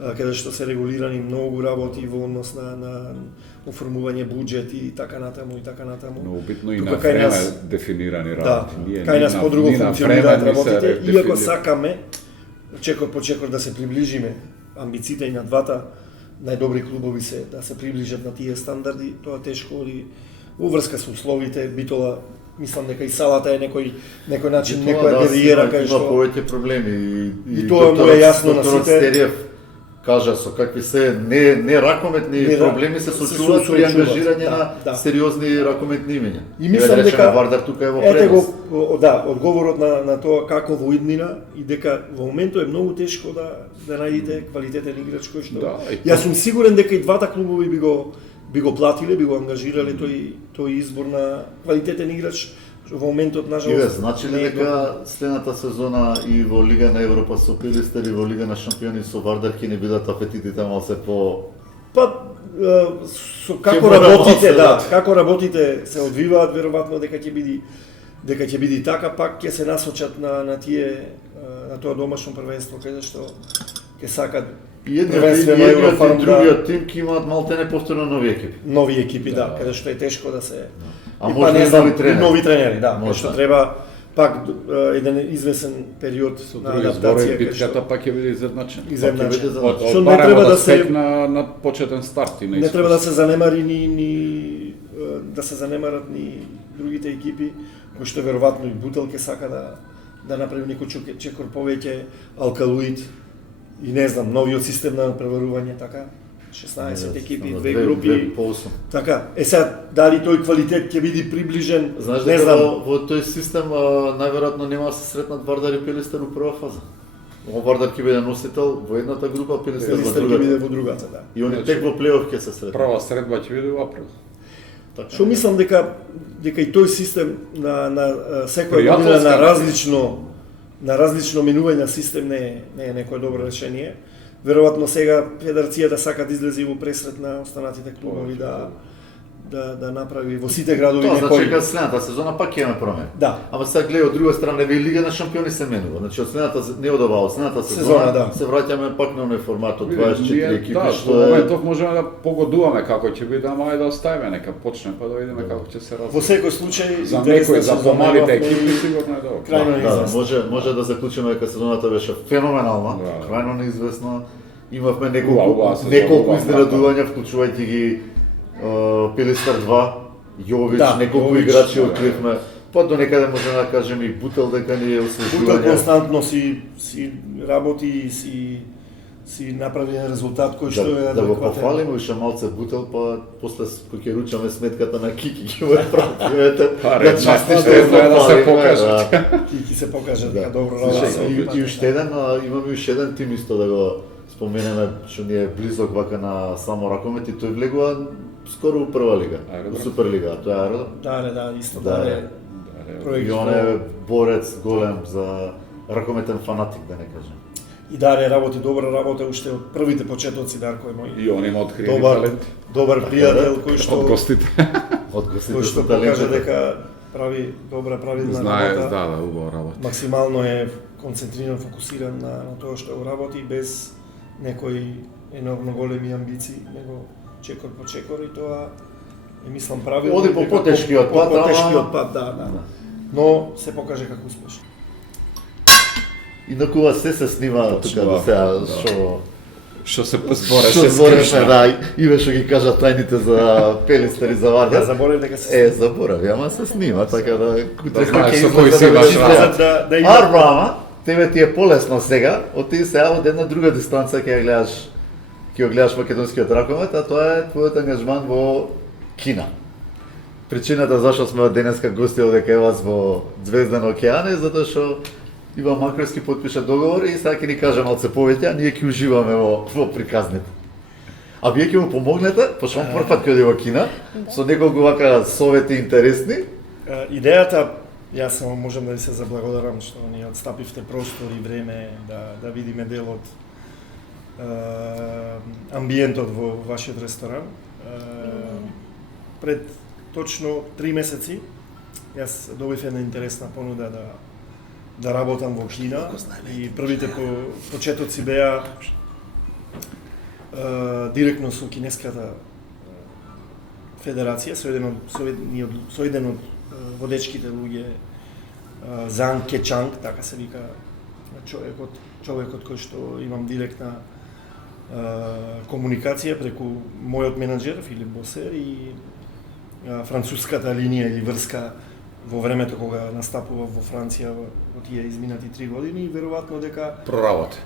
каде што се регулирани многу работи во однос на оформување буџет и така натаму и така натаму. Но битно и Тука на кај време нас- дефинирани Да, работи. Ние кај ни нас на- подруго ни на функционираат време ни се работите, иако дефинира- сакаме чекор по чекор да се приближиме амбициите и на двата најдобри клубови се да се приближат на тие стандарди, тоа тешко оди во врска со условите, Битола мислам дека и салата е некој начин, некоја бариера кај има што повеќе проблеми И тоа му е јасно на докторот сите. Стериев кажа со какви се не ракометни Не, проблеми се се случуваат при случуваат, ангажирање да, на да. сериозни ракометни имиња. И мислам да речеме, дека Вардар тука е во ете предност. го да, одговорот на тоа како во иднина и дека во моментот е многу тешко да најдете квалитетен играч кој што Да, и Јас сум сигурен дека и двата клубови би го платиле, би го ангажирале тој избор на квалитетен играч што во моментот Иве, нажалост значи ли не е дека следната сезона и во Лига на Европа со Пилистер и во Лига на шампиони со Вардар ќе не бидат апетитите малце по Па со Ќе како мора работите, малце, да, да. како работите се одвиваат, веројатно дека ќе биде така, пак ќе се насочат на тие на тоа домашно првенство каде што ќе сакат и првенствено едниот Еврофарм и другиот тим ќе имаат малте неповторно нови екипи. нови екипи, да, каде што е тешко да се А и може не и знам, нови тренери. и нови тренери, да, Може. што треба пак еден извесен период Со на други адаптација зборови, кај битката што пак ќе биде изедначена. изедначена. биде Од Што не треба да се на почетен старт и на не треба да се занемари ни да се занемарат ни другите екипи кои што веројатно и Бутел ќе сака да направи некој чекор повеќе Алкалуид и не знам новиот систем на преварување така 16 екипи, две групи. по 8. Така, сега дали тој квалитет ќе биде приближен, Знаеш не дека знам. во тој систем најверојатно нема да се сретнат Вардар и Пилистер у прва фаза. Вардар ќе биде носител во едната група, Пилистер во Пилистер ќе биде другата. во другата, да. И они тек во плейоф ќе се сретнат. Прва средба ќе биде во април. Така. Што мислам дека и тој систем на секоја година Пријателска. на различно минување на систем не е некое добро решение. Веројатно сега федерацијата сака да излезе во пресрет на останатите клубови да направи во сите градови Тоа значи дека некој. следната сезона пак ќе имаме промени. Да. Ама сега гледа од друга страна и Лига на шампиони се менува. Значи од следната не од оваа, од следната Сезона, сезона да. се враќаме пак на оној формат од Види, 24 ние, екипи да, што во е моментов можеме да погодуваме како ќе биде, ама ајде да оставиме, нека почне па да видиме како ќе се Во развие. секој случај За интересна некој, за сезона помалите имавме екипи и сигурно е добро. крајно Да, неизвестно. може да заклучиме дека сезоната беше феноменална, Да. крајно неизвестна. Имавме Убава сезона, неколку убава, изненадувања, вклучувајќи ги Пилистер 2, Јович, Да, неколку Јович, играчи да. откривме. Па до некаде можеме да кажеме и Бутел дека ни е Бутел освежување. константно си работи и си направи еден резултат кој што е Да го адекватен. пофалиме уште малце Бутел, па после кога ќе ручаме сметката на Кики ќе му пратиме. Па, частично е да се покажат. Ќе се покаже Да. дека добро Слушај, работа. и уште еден, имаме уште еден тим исто да го споменеме, што ни е близок вака на само ракомет и тој влегува скоро у прва лига, Аеродром. у Суперлига, тоа е Аеродром. Да, исто Да, да. Проект И он е борец голем за ракометен фанатик, да не кажем. и Даре работи добра работа уште од првите почетоци Дарко е мој. И он има откриени Добар талент добар пријател кој од што гостите. Од кој гостите што со покажа талент. дека прави добра правилна Знае, работа. да, убава работа. Максимално е концентриран, фокусиран на тоа што го работи без некои енормно големи амбиции, него чекор по чекор и тоа е мислам правилно. Оди по дека потешкиот пат, ама- потешкиот пат, да. Но се покаже како успешно. Инакува се снима тука до сега што Што се што збореше збореше, да, Иве што ги кажа тајните за Пелистер и за Ја Вардар. заборев дека се Заборави, ама се снима, така да... Да знаеш со кој си имаш работа. да има Арбо, ама, тебе ти е полесно сега, оти сега од една друга дистанца ќе ја гледаш, ќе го гледаш македонскиот ракомет, а тоа е твојот ангажман во Кина. Причината зашто сме од денеска гости овде кај вас во Звездан океан е затоа што Иван Макровски подпиша договор и сега ќе ни каже малце повеќе, а ние ќе уживаме во приказните. А вие ќе му помогнете, пошто он прв пат ќе оди во Кина, со неколку вака совети интересни. Идејата, јас само можам да ви се заблагодарам што ни отстапивте простор и време да видиме дел од амбиентот во вашиот ресторан. Пред точно 3 месеци јас добив една интересна понуда да работам во Кина и првите почетоци беа директно со кинеската федерација, со еден од водечките луѓе, Зан Кечанг, така се вика човекот кој што имам директна комуникација преку мојот менаџер Филип Босер и француската линија или врска во времето кога настапува во Франција во тие изминати 3 години и веројатно дека Проработи.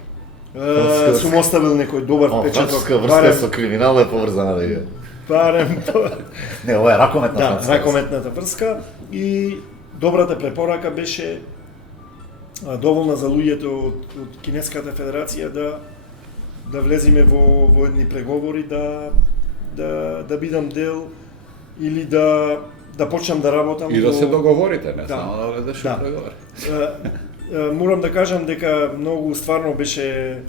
сум оставил некој добар впечаток. Врска со криминал е поврзана веќе. Барем Не, ова е ракометна да, ракометната врска и добрата препорака беше доволна за луѓето од Кинеската федерација да влеземе во едни преговори, да бидам дел или да почнам да работам. И да се договорите, не Да. само да влезеш во преговори. Морам да кажам дека многу стварно беше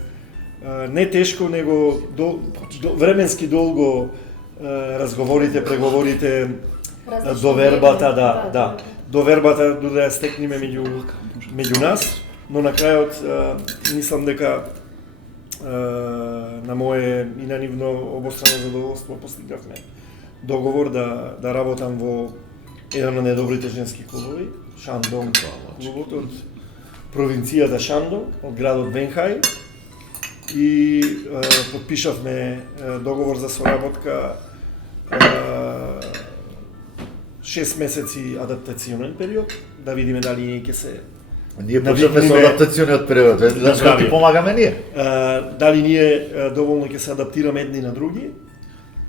не тешко, него временски долго разговорите, преговорите, довербата, да. Довербата да ја стекнеме меѓу нас, но на крајот мислам дека на мое и на нивно обострано задоволство постигнавме договор да работам во еден од најдобрите женски клубови, Шандонг клубот од провинцијата Шандонг, од градот Венхај, и подпишавме договор за соработка 6 месеци адаптационен период, да видиме дали ние ќе се Ние почнавме со адаптациониот период, зашто ти помагаме ние? Дали ние доволно ќе се адаптираме едни на други,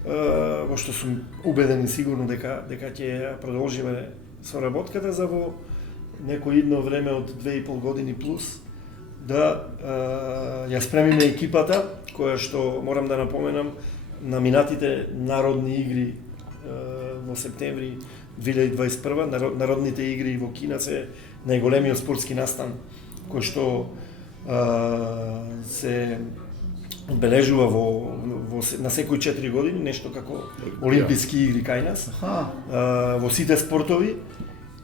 во што сум убеден и сигурно дека ќе продолжиме соработката за во некој идно време од 2,5 години плюс да ја спремиме екипата која што морам да напоменам на минатите народни игри во септември 2021 народните игри во Кина се најголемиот спортски настан кој што се одбележува на секои 4 години, нешто како олимписки игри кај нас, во сите спортови,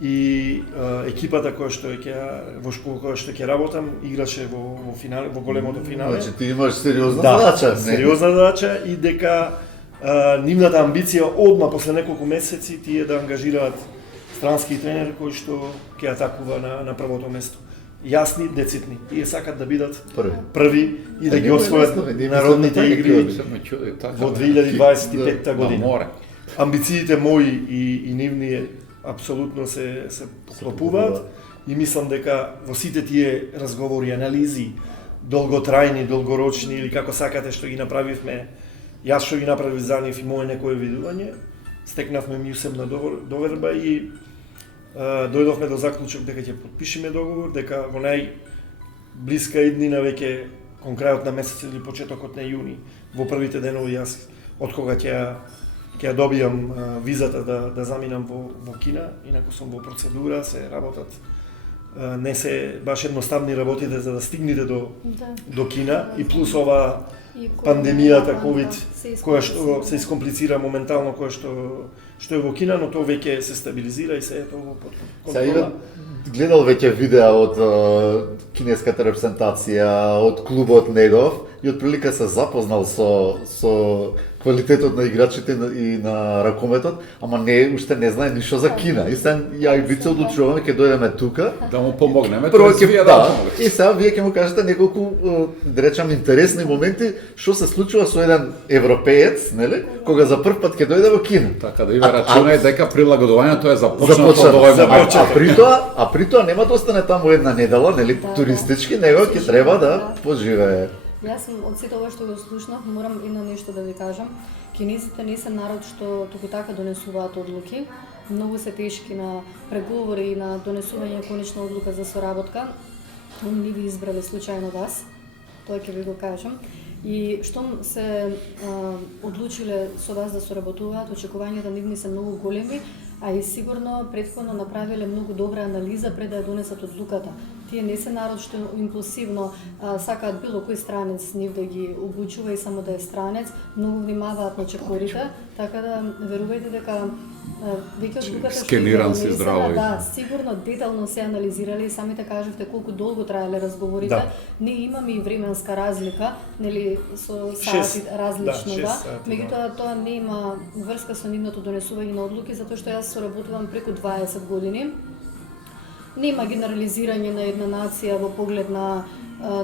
и екипата која што ќе работам играше во финале, во големото финале. Значи ти имаш сериозна задача. Сериозна задача и дека нивната амбиција одма после неколку месеци тие да ангажираат странски тренер кој што ќе атакува на првото место. Јасни, децитни. Тие сакат да бидат први и да ги освојат народните игри во 2025 година. Амбициите мои и нивни апсолутно се поклопуваат и мислам дека во сите тие разговори, анализи, долготрајни, долгорочни или како сакате што ги направивме, јас што ги направив за нив и моје некое видување, стекнавме меѓусебна доверба и дојдовме до заклучок дека ќе потпишеме договор, дека во најблиска иднина веќе кон крајот на месец или почетокот на јуни, во првите денови јас од кога ќе ја добијам визата да заминам во Кина, инаку сум во процедура, се работат не се баш едноставни работите за да стигнете до Кина и плюс ова пандемијата ковид која што се искомплицира моментално, која што е во Кина, но тоа веќе се стабилизира и се е тоа под контрола. Гледал веќе видеа од кинеската репрезентација, од клубот негов и од прилика се запознал со квалитетот на играчите и на ракометот, ама уште не знае ништо за Кина. И сега ја и Бице одлучуваме ќе дојдеме тука да му помогнеме, прво ќе и сега вие ќе му кажете неколку да речам интересни моменти што се случува со еден европеец, нели, кога за прв пат ќе дојде во Кина. Така да има рачунај дека прилагодувањето е започнато од овој момент. А при тоа нема да остане таму една недела, нели, туристички, него ќе треба да поживее. Јас сум од сите ова што го слушнав, морам и на нешто да ви кажам. Кинезите не се народ што туку така донесуваат одлуки. Многу се тешки на преговори и на донесување конечна одлука за соработка. Не ви избрале случајно вас, тоа ќе ви го кажам. И штом се одлучиле со вас да соработуваат, очекувањата нивни се многу големи, а и сигурно претходно направиле многу добра анализа пред да ја донесат одлуката. тие не се народ што импулсивно сакаат било кој странец нив да ги обучува и само да е странец, многу внимаваат на чекорите, така да верувајте дека веќе од луѓето што скениран си ги здраво. да, сигурно детално се анализирали и самите кажавте колку долго траеле разговорите. Да. Ние имаме и временска разлика, нели со Шест. сати различно, Да, да. шест сати, Меѓутоа тоа нема врска со нивното донесување на одлуки затоа што јас соработувам преку 20 години. Нема генерализирање на една нација во поглед на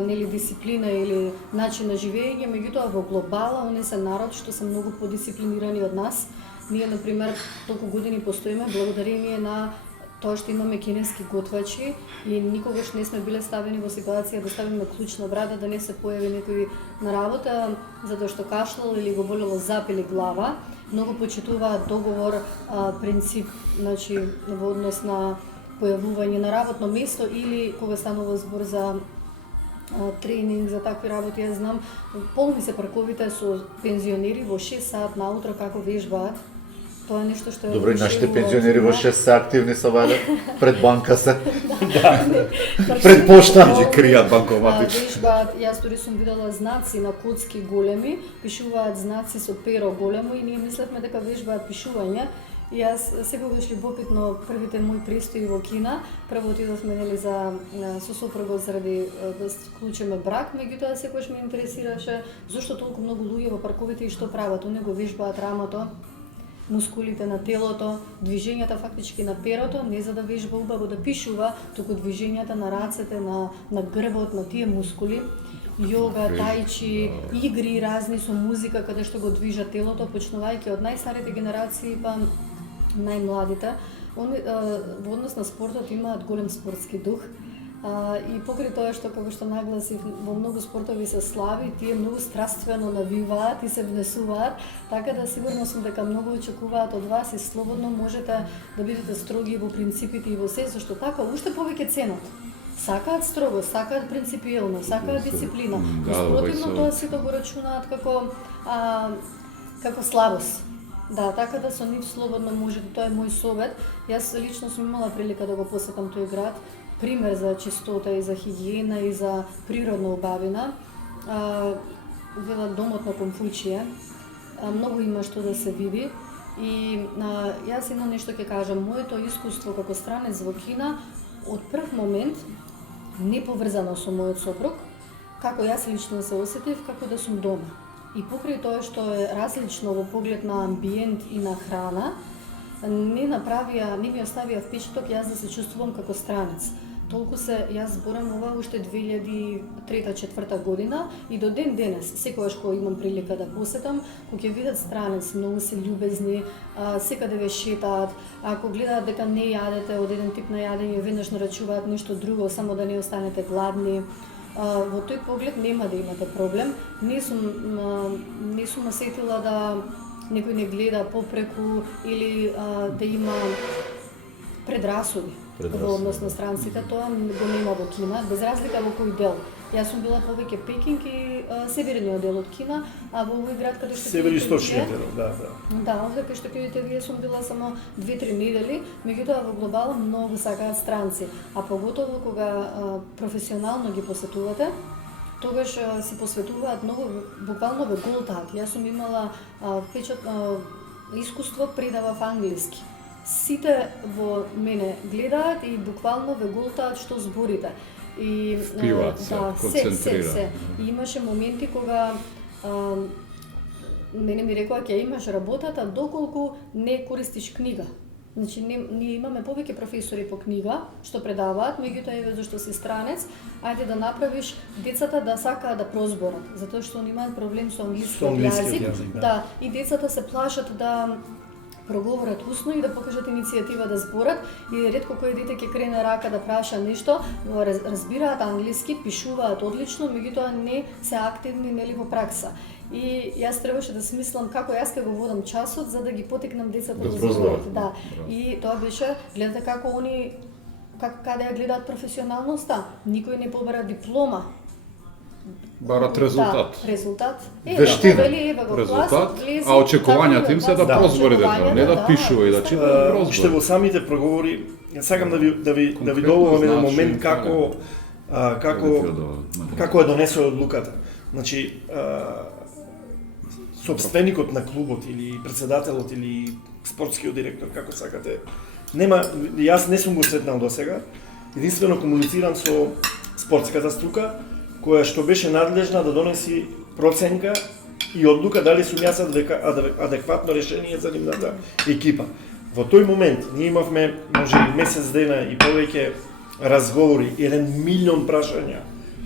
нели дисциплина или начин на живење, меѓутоа во глобала они се народ што се многу подисциплинирани од нас. Ние, например, толку години постоиме благодарение на тоа што имаме кинески готвачи и никогаш не сме биле ставени во ситуација да ставиме клуч на врата да не се појави некој на работа затоа што кашлал или го болело зап или глава. Многу почитуваат договор, принцип, значи во однос на појавување на работно место или кога станува збор за тренинг, за такви работи. Јас знам, полни се парковите со пензионери во 6 сат наутро како вежбаат. Тоа е нешто што е Добро, и нашите одушевуващо, пензионери во да. 6 се активни са вајде, пред банка се. Парковите Пред пошта. во- Ги кријат банкомати. Вежбаат, јас дури сум видела знаци на коцки големи, пишуваат знаци со перо големо и ние мислевме дека вежбаат пишување. И јас секогаш љубопитно првите мои престои во Кина, прво отидовме нели за со сопругот заради да склучиме брак, меѓутоа секогаш ме интересираше зошто толку многу луѓе во парковите и што прават. Они го вежбаат рамото, мускулите на телото, движењата фактички на перото, не за да вежба убаво да пишува, туку движењата на рацете, на грбот, на тие мускули. Йога, тајчи, игри разни со музика каде што го движа телото, почнувајќи од најстарите генерации па најмладите. Они во однос на спортот имаат голем спортски дух. И покрај тоа што, како што нагласив, во многу спортови се слави, тие многу страствено навиваат и се внесуваат, така да сигурно сум дека многу очекуваат од вас и слободно можете да бидете строги во принципите и во се, зашто така уште повеќе ценат. Сакаат строго, сакаат принципиелно, сакаат дисциплина. Да, Спротивно овој тоа сите го рачунаат како слабост. Да, така да со нив слободно можете, тоа е мој совет. Јас лично сум имала прилика да го посетам тој град, пример за чистота и за хигиена и за природна убавина. Велат домот на Конфуција. Многу има што да се види. И јас едно нешто ќе кажам, моето искуство како странец во Кина од прв момент не поврзано со мојот сопруг, како јас лично се осетив, како да сум дома. И покрај тоа што е различно во поглед на амбиент и на храна, не ми оставија впечаток јас да се чувствувам како странец. Толку јас зборам ова уште 2003-2004 година и до ден денес, секогаш кога имам прилика да посетам, кога ќе видат странец, многу се љубезни, секаде ве шетаат, ако гледаат дека не јадете од еден тип на јадење, веднаш нарачуваат нешто друго, само да не останете гладни. Во тој поглед нема да имате проблем. Не сум осетила да некој не гледа попреку или да има предрасуди во однос на странците. Тоа го нема во Кина, без разлика во кој дел. Јас сум била повеќе Пекинг и северниот дел од Кина, а во овој град каде што Североисточниот дел, да. Да, овде кај што ќе видите вие сум била само 2-3 недели, меѓутоа во глобала многу сакаат странци, а поготово кога професионално ги посетувате, тогаш си посветуваат многу, буквално ве голтаат. Јас сум имала искуство, предавав англиски. Сите во мене гледаат и буквално ве голтаат што зборите. И Впиваат се, концентрираат. се. И имаше моменти кога мене ми рекоа ќе имаш работата доколку не користиш книга. Значи, ние имаме повеќе професори по книга што предаваат, меѓутоа еве зашто си странец, ајде да направиш децата да сакаат да прозборат, затоа што они имаат проблем со англискиот јазик. Да, и децата се плашат да проговорат усно и да покажат иницијатива да зборат и ретко кој дете ќе крене рака да праша нешто, разбираат англиски, пишуваат одлично, меѓутоа не се активни нели во пракса. И јас требаше да смислам како јас ќе го водам часот за да ги потекнам децата да зборат. Да. И тоа беше, гледате како они каде ја гледаат професионалноста. Никој не побара диплома Барат резултат. Да, резултат. Вештина. Да, вели, еве го Резултат, класот, влези, а очекувањата им се да Да. прозбори дека, не да очекувањата, пишува и да чита, да Уште прозбори. во самите преговори, сакам да ви Конкретно доловам еден значи, момент како како е донесува одлуката. Значи, собственикот на клубот или председателот или спортскиот директор, како сакате, нема, јас не сум го сретнал до сега. Единствено комуницирам со спортската струка, која што беше надлежна да донеси проценка и одлука дали сум јас адекватно решение за нивната екипа. Во тој момент ние имавме може месец дена и повеќе разговори, 1 милион прашања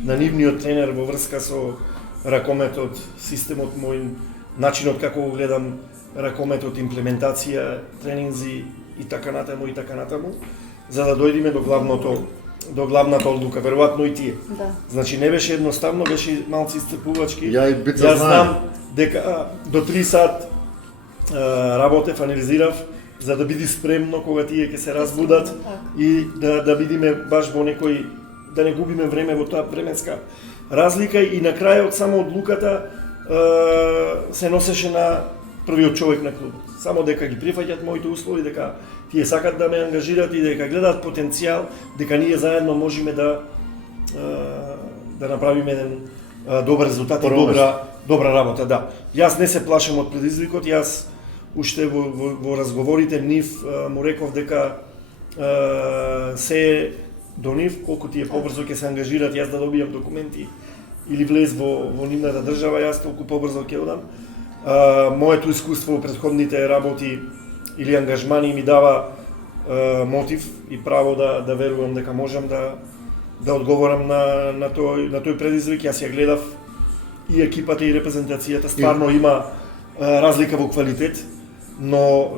на нивниот тренер во врска со ракометот, системот мој, начинот како го гледам ракометот, имплементација, тренинзи и така натаму, за да дојдеме до главната одлука, веројатно и тие. Да. Значи не беше едноставно, беше малци исцрпувачки. Ја и бит за Јас знаем. знам дека до 3 сат работев, анализирав, за да биде спремно кога тие ќе се разбудат Така. и да бидиме баш во некој, да не губиме време во таа временска разлика и на крајот само одлуката се носеше на првиот човек на клубот. Само дека ги прифаќат моите услови, дека тие сакат да ме ангажират и дека гледаат потенцијал, дека ние заедно можеме да направиме еден добар резултат и добра работа, да. Јас не се плашам од предизвикот, јас уште во разговорите нив му реков дека се до нив, колку тие побрзо ќе се ангажират, јас да добијам документи или влез во нивната држава, јас толку побрзо ќе одам. Моето искуство во претходните работи или ангажмани ми дава мотив и право да верувам дека можам да одговорам на тој предизвик. Јас ја гледав и екипата и репрезентацијата, стварно има разлика во квалитет, но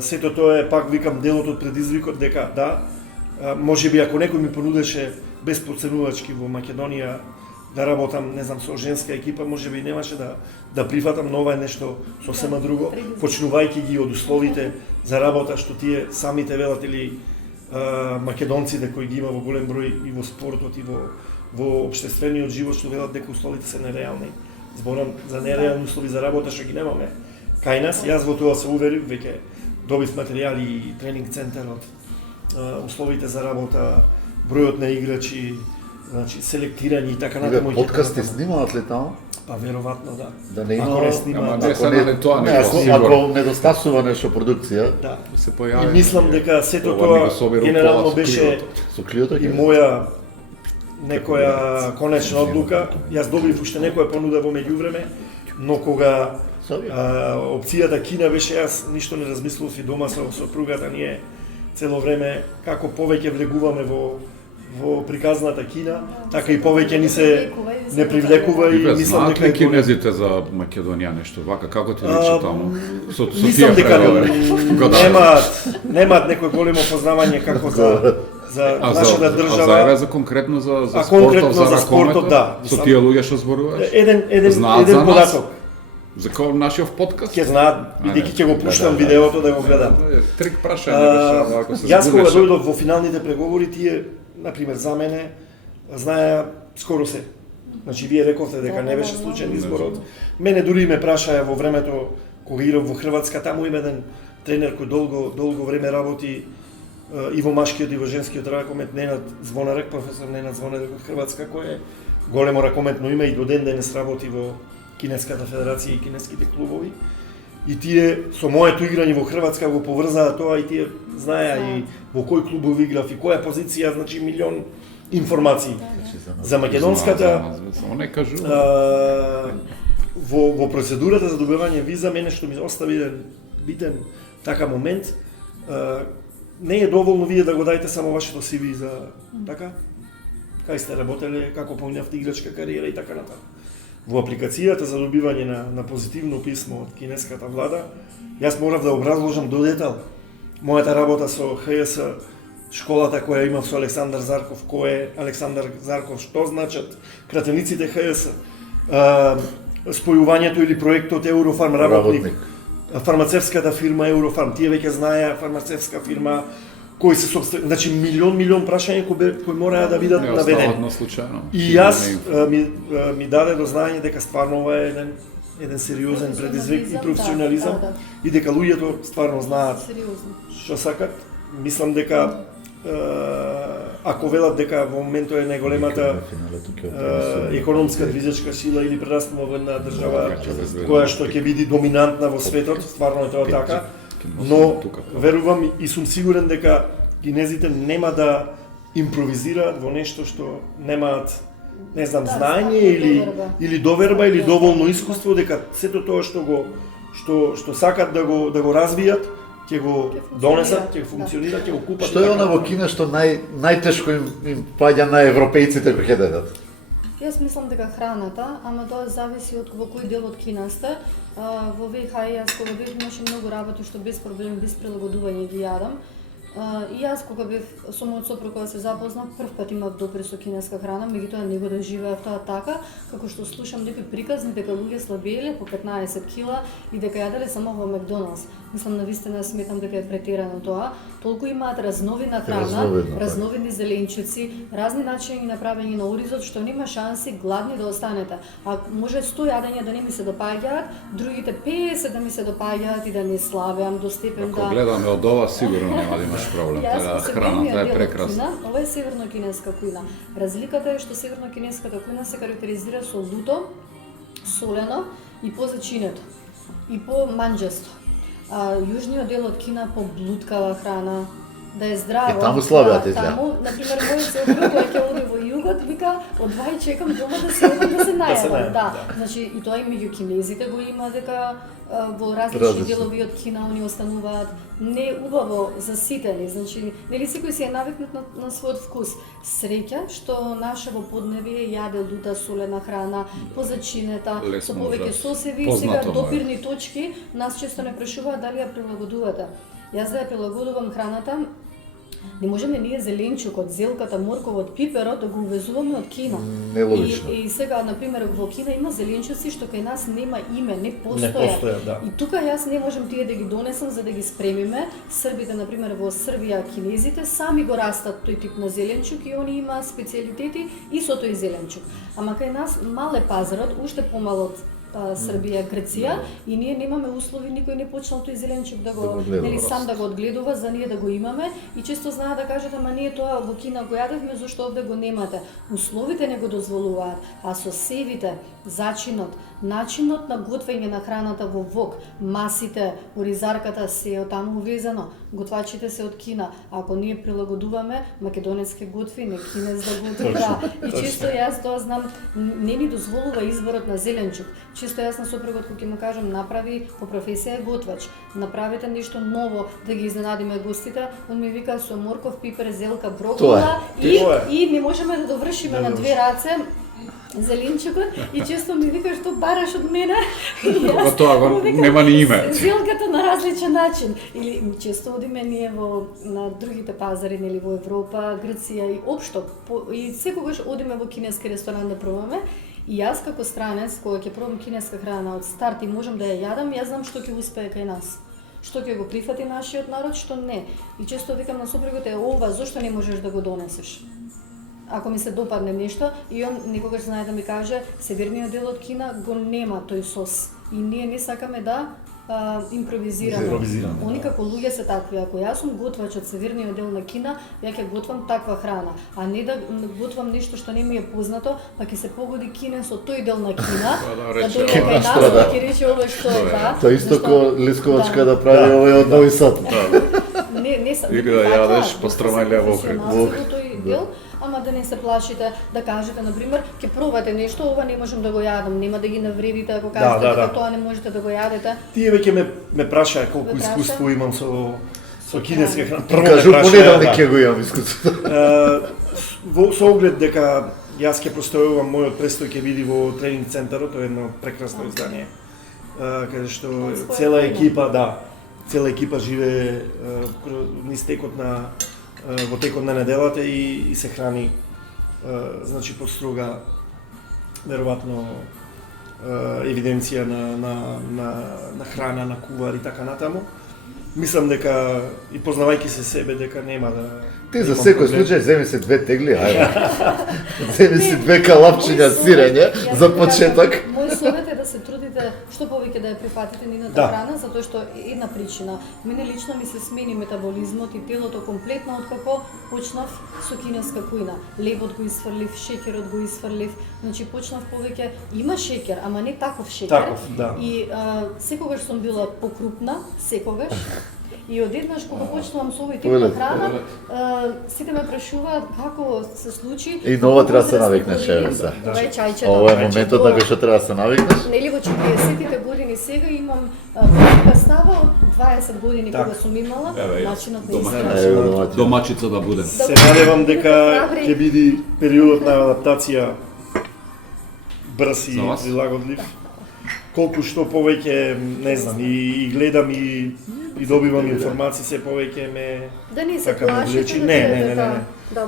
сето тоа е, пак викам, делот од предизвикот дека да, можеби ако некој ми понудеше безпроценувачки во Македонија да работам, не знам, со женска екипа, можеби немаше да прифатам, но ова е нешто сосема друго, почнувајќи ги од условите за работа што тие самите велат или македонците кои ги има во голем број и во спортот и во општествениот живот што велат дека условите се нереални. Зборам за нереални услови за работа што ги немаме кај нас. Јас во тоа се уверив, веќе добив материјали и тренинг центарот, условите за работа, бројот на играчи, значи селектирање и така натаму. Подкасти снимаат ли таму? Па веројатно да. Да не Ако има... не снимаат, Ама не Ако се не- нали тоа не, не ако- Ако недостасува нешто продукција, да. се И појави. мислам дека сето Ова тоа ми го собира генерално пола со беше кривото. со клиото и ќе... моја некоја конечна одлука. Јас добив уште некоја понуда во меѓувреме, но кога опцијата Кина беше, јас ништо не размислував и дома со сопругата, ние цело време како повеќе влегуваме во приказната Кина, така и повеќе ни се не привлекува и мислам Знаат дека ли е голем. кинезите за Македонија нешто вака, како ти личи таму? Со Мислам тие дека преговори. немаат некој големо познавање како за нашата А за држава. еве за конкретно за А спортот, конкретно за за спортот, ракометот, да. со тие луѓе што зборуваш? Еден Знаат за нас? податок. За кој нашиот подкаст? Ќе знаат, бидејќи ќе го пуштам видеото да го гледам. Трик прашање беше, ако се Јас кога збунеше. дојдов во финалните преговори, тие, например, за мене, знаеа скоро се. Значи, вие рековте дека не беше случаен изборот. Мене дури ме прашаја во времето, кога играв во Хрватска, таму има еден тренер кој долго време работи и во машкиот и во женскиот ракомет, Ненад Звонарек, професор Ненад Звонарек од Хрватска, кој е големо ракометно име и до ден денес работи во Кинеската федерација и кинеските клубови. И тие со моето играње во Хрватска го поврзаа тоа и тие знаеа и во кој клубови играв и која позиција, значи милион информации. За македонската Само не кажу. во процедурата за добивање виза, мене што ми остави еден битен така момент, не е доволно вие да го дајте само вашето CV за така, кај сте работеле, како поминавте играчка кариера и така натаму. Во апликацијата за добивање на позитивно писмо од кинеската влада, јас морав да образложам до детал мојата работа со ХС, школата која имав со Александар Зарков, кој е Александар Зарков, што значат кратениците ХС, спојувањето или проектот Еврофарм работник, фармацевската фирма Еврофарм, тие веќе знаеа фармацевска фирма, кои се значи милион прашања кои мораа да бидат Не наведени. остават на случајно. И јас ми даде до знаење дека стварно ова е еден сериозен предизвик и професионализам да. и дека луѓето стварно знаат Сериозно. што сакат. Мислам дека ако велат дека во моментот е најголемата економска движечка сила или прераснува во една држава која што ќе биде доминантна во светот, стварно е тоа така. Но верувам и сум сигурен дека кинезите нема да импровизираат во нешто што немаат, не знам, знаење или доверба или доволно искуство дека сето тоа што сакат да го развијат ќе го донесат, ќе го функционира, ќе го купат. Што е она во Кина што најтешко им паѓа на европејците кои ќе дадат? Јас мислам дека храната, ама тоа зависи од во кој дел од Кина сте. Во ВХ јас кога бев имаше многу работи што без проблеми, без прилагодување ги јадам. И јас кога бев со мојот сопруг кога се запознав, прв пат имав допир со кинеска храна, меѓутоа не го доживеав тоа така, како што слушам некои приказни дека луѓе слабееле по 15 кила и дека јаделе само во Макдоналдс. Мислам навистина сметам дека е претерано тоа. Толку имаат разновидна храна, разновидни зеленчуци, разни начини направени на оризот што нема шанси гладни да останете. А може 100 јадења да не ми се допаѓаат, другите 50 да ми се допаѓаат и да не славеам до степен да. Ако гледаме од ова сигурно нема да имаш проблем. Храната е прекрасна. Ова е северно-кинеска кујна. Разликата е што северно-кинеската кујна се карактеризира со луто, солено и позачинето и по манџесто. Јужниот дел од Кина по блуткава храна, да е здраво. Таму славеат изгледа. Таму, например, мојот сопруг кој ќе оди во југот, вика, од 2 чекам дома да се најавам. Да. Значи и тоа и меѓу кинезите го има дека во различни делови од Кина они остануваат не убаво заситени, значи нели секој си е навикнат на својот вкус. Среќа што нашево поднебие јаде лута солена храна, позачинета, со повеќе сосеви, сега допирни точки, нас често не прашуваат дали ја прилагодувате. Јас да ја прилагодувам храната, не можеме ние зеленчукот, зелката, морковот, пиперот да го увезуваме од Кина. Нелогично. И сега, например, во Кина има зеленчуци што кај нас нема име, не постоја. Не постоја, да. И тука јас не можам тие да ги донесам за да ги спремиме. Србите, например, во Србија, кинезите сами го растат тој тип на зеленчук и они имаат специјалитети и со тој зеленчук. Ама кај нас мал е пазарот, уште помал од Србија, Грција и ние немаме услови, никој не почнал тој зеленчук да го нели сам да го одгледува за ние да го имаме и често знаат да кажат ама ние тоа во Кина го јадевме зашто овде го немате. Условите не го дозволуваат, а сосевите, зачинот, начинот на готвење на храната во вок, масите, оризарката се од таму увезено, готвачите се од Кина. Ако ние прилагодуваме македонецки готви, не кинез да готви, да. И често јас тоа знам, не ми дозволува изборот на зеленчук. Често јас на сопругот кога ќе му кажам направи по професија е готвач, направете нешто ново да ги изненадиме гостите, он ми вика со морков, пипер, зелка, брокола и не можеме да довршиме на две раце зеленчукот и често ми вика што бараш од мене. Кога тоа го нема ни име. Зелката на различен начин. Или често одиме ние на другите пазари, нели во Европа, Грција и општо и секогаш одиме во кинески ресторан да пробаме. И јас како странец, кога ќе пробам кинеска храна од старт и можам да ја јадам, јас знам што ќе успее кај нас. Што ќе го прифати нашиот народ, што не. И често викам на сопругот ова, зошто не можеш да го донесеш? Ако ми се допадне нешто и он некогаш знае да ми каже, северниот дел од Кина го нема тој сос. И ние не сакаме да импровизираме. Они како луѓе се такви. Ако јас сум готвач од северниот дел на Кина, ја ќе готвам таква храна, а не да готвам нешто што не ми е познато, па ќе се погоди кинес од тој дел на Кина, да дојде кај нас, да ќе рече ова што е да. Тоа исто ко Лисковачка да прави овој од Нови Сад. Не сам. И да јадеш пастрамалја во тој дел. Ама да не се плашите, да кажете, например, ќе пробате нешто, ова не можам да го јадам, нема да ги навредите ако кажете дека тоа не можете да го јадете. Тие веќе ме прашаа колку искуство имам со кинеска храна. Кажу понеделник ќе го имам искуство. Со оглед дека јас ќе простојувам, мојот престој ќе биде во тренинг центарот, тоа е едно прекрасно издание, каде што цела екипа живее низ текот во текот на неделата и се храни значи под строга веројатно евиденција на храна, на кувар и така натаму. мислам дека и познавајќи се себе дека нема да Ти за немам секој проблем. случај земи си 2 тегли, ајде. Земи си 2 калапчиња сирење за почеток. Мој совет е да се трудите што повеќе да ја прифатите нивната Да. храна, затоа што една причина. Мене лично ми се смени метаболизмот и телото комплетно откако почнав со кинеска кујна. Лебот го изфрлив, шеќерот го изфрлив, значи почнав повеќе, има шеќер, ама не таков шеќер. Таков, да. И секогаш сум била покрупна, секогаш. И одеднаш кога почнувам со овој тип на храна, сите ме прашуваат како се случи. И нова треба да се возрастни навикнеш, години. еве сега. Ова е чајчето. Ова е моментот на кој што треба да се навикнеш. Нели во 40-тите години сега имам прилика става од 20 години Така. кога сум имала Еве, начинот на домашен. исхрана. Еве домаќин. Домачица да буде. Се надевам дека Храбри. ќе биде периодот на адаптација брз и За вас? прилагодлив. Колку што повеќе, не знам, и гледам и добивам информации, се повеќе ме Да не се така ме плашите влечи. да Не, бидете не, не, не, не. Да,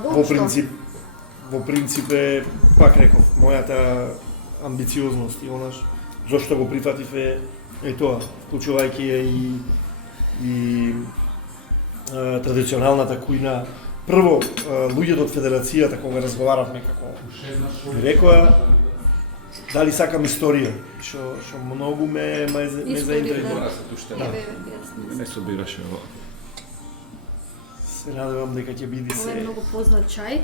Во принцип е, пак реков, мојата амбициозност и онаш, зошто го прифатив е тоа, вклучувајќи ја и традиционалната кујна. Прво, луѓето од Федерацијата, кога разговаравме како ми рекоа, дали сакам историја, што многу ме заинтересува. Не собираше ова. Се надевам дека ќе биде Ова е се. многу познат чај.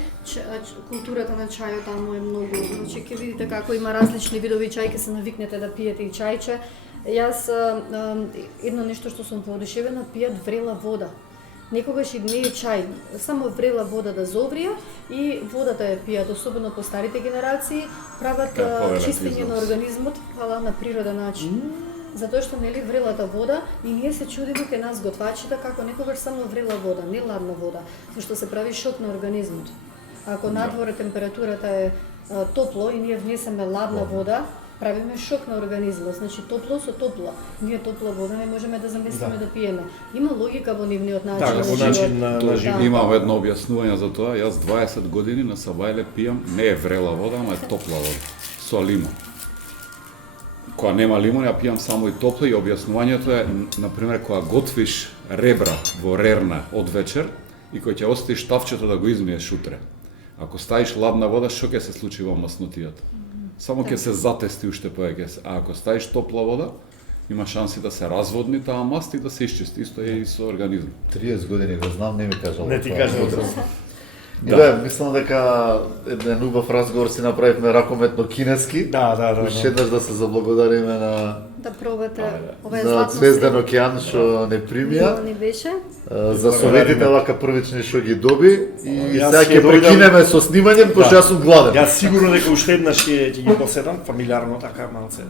Културата на чајот таму е многу. Значи ќе видите како има различни видови чај, ќе се навикнете да пиете и чајче. Јас едно нешто што сум воодушевена, пијат врела вода. Некогаш и не е чај, само врела вода да зоврија и водата ја пијат, особено по старите генерации, прават повелат чистење израз. на организмот, фала на природен начин. Затоа што нели врелата вода и ние се чудиме кај нас готвачите како некогаш само врела вода, не ладна вода, зашто се прави шок на организмот. Ако надвор температурата е топло и ние внесеме ладна вода, правиме шок на организмот. Значи топло со топло. Ние топла вода не можеме да заместиме да пиеме. Има логика во нивниот начин Така, на во живот. начин на живот. Имам едно објаснување за тоа. Јас 20 години на Сабајле пијам, не е врела вода, ама е топла вода, со лимон. Кога нема лимон, ја пијам само и топла и објаснувањето е, например, кога готвиш ребра во рерна од вечер и кој ќе оставиш тавчето да го измиеш утре. Ако ставиш ладна вода, што ќе се случи во маснотијата? Само ќе се затести уште повеќе. А ако ставиш топла вода, има шанси да се разводни таа маст и да се исчисти. Исто е и со организмот. 30 години го знам, не ми кажал. Не ти тоа. кажам. Да, мислам дека еден убав разговор си направивме ракометно кинески. Да. Уште еднаш да се заблагодариме на Да пробате ова е на златно Звезден океан што не примија. не беше. За советите вака првични што ги доби и Јас сега ќе ќе дојдам- прекинеме со снимање, пошто јас сум гладен. Јас сигурно дека уште еднаш ќе ги поседам, фамилиарно така малце.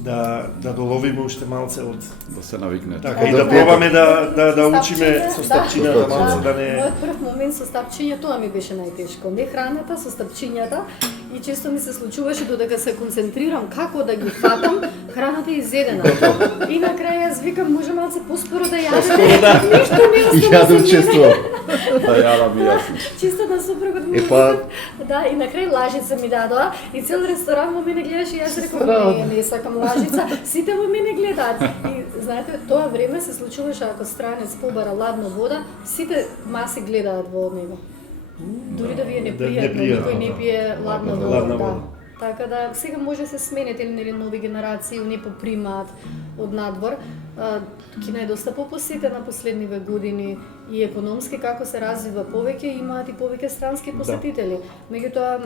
Да доловиме уште малце од Да се навикнете. така и Да да пиете. пробаме да учиме Стапчиња, со стапчињата малце да не. Мојот прв момент со стапчиња тоа ми беше најтешко. Не храната, со стапчињата. И често ми се случуваше додека се концентрирам како да ги фатам, храната е изедена. И на крај јас викам, може малце поспоро да јадете. Ништо не И остава ја да за мене. учествувам. Да јадам и јас. Чисто да супругот ми Па- Да, и на крај лажица ми дадоа и цел ресторан во мене гледаше и јас реков, не сакам лажица. Сите во мене гледаат. И знаете, тоа време се случуваше ако странец побара ладна вода, сите маси гледаат во него. Дури да ви е непријатно, никој не пие ладна вода. Ладна Да. вода. Така да сега може се смените нели нови генерации, не попримаат од надвор. Кина е доста попосетена последниве години и економски како се развива повеќе, имаат и повеќе странски посетители. Меѓутоа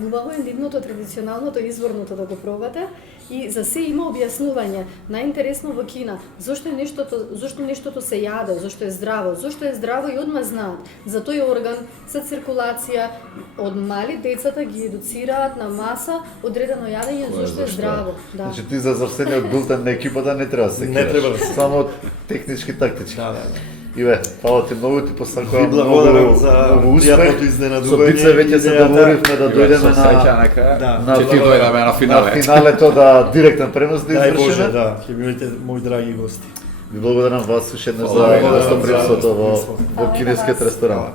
убаво е нивното, традиционалното, изворното да го пробате и за се има објаснување. Најинтересно во Кина, зошто нештото се јаде, зошто е здраво и одма знаат. За тој орган, за циркулација, од мали децата ги едуцираат на маса одредено јадење зошто е здраво. Да. Значи ти за завршениот бултен на екипата не треба да се Не кираш. треба да се. Само технички, тактички. Да. Иве, фала ти многу, ти посакувам Ви благодарам многу, за многу успех. пријатното Со изненадување. Бице веќе се идејата. договоривме да дојдеме Со среќа на нека Да. ќе ти дојдеме на на финале. финалето да директен пренос да Дај Боже, извршиме. да, ќе имате мои драги гости. Ви благодарам вас уште еднаш за Благодарам гостопримството за во гостопримството. кинескиот ресторан.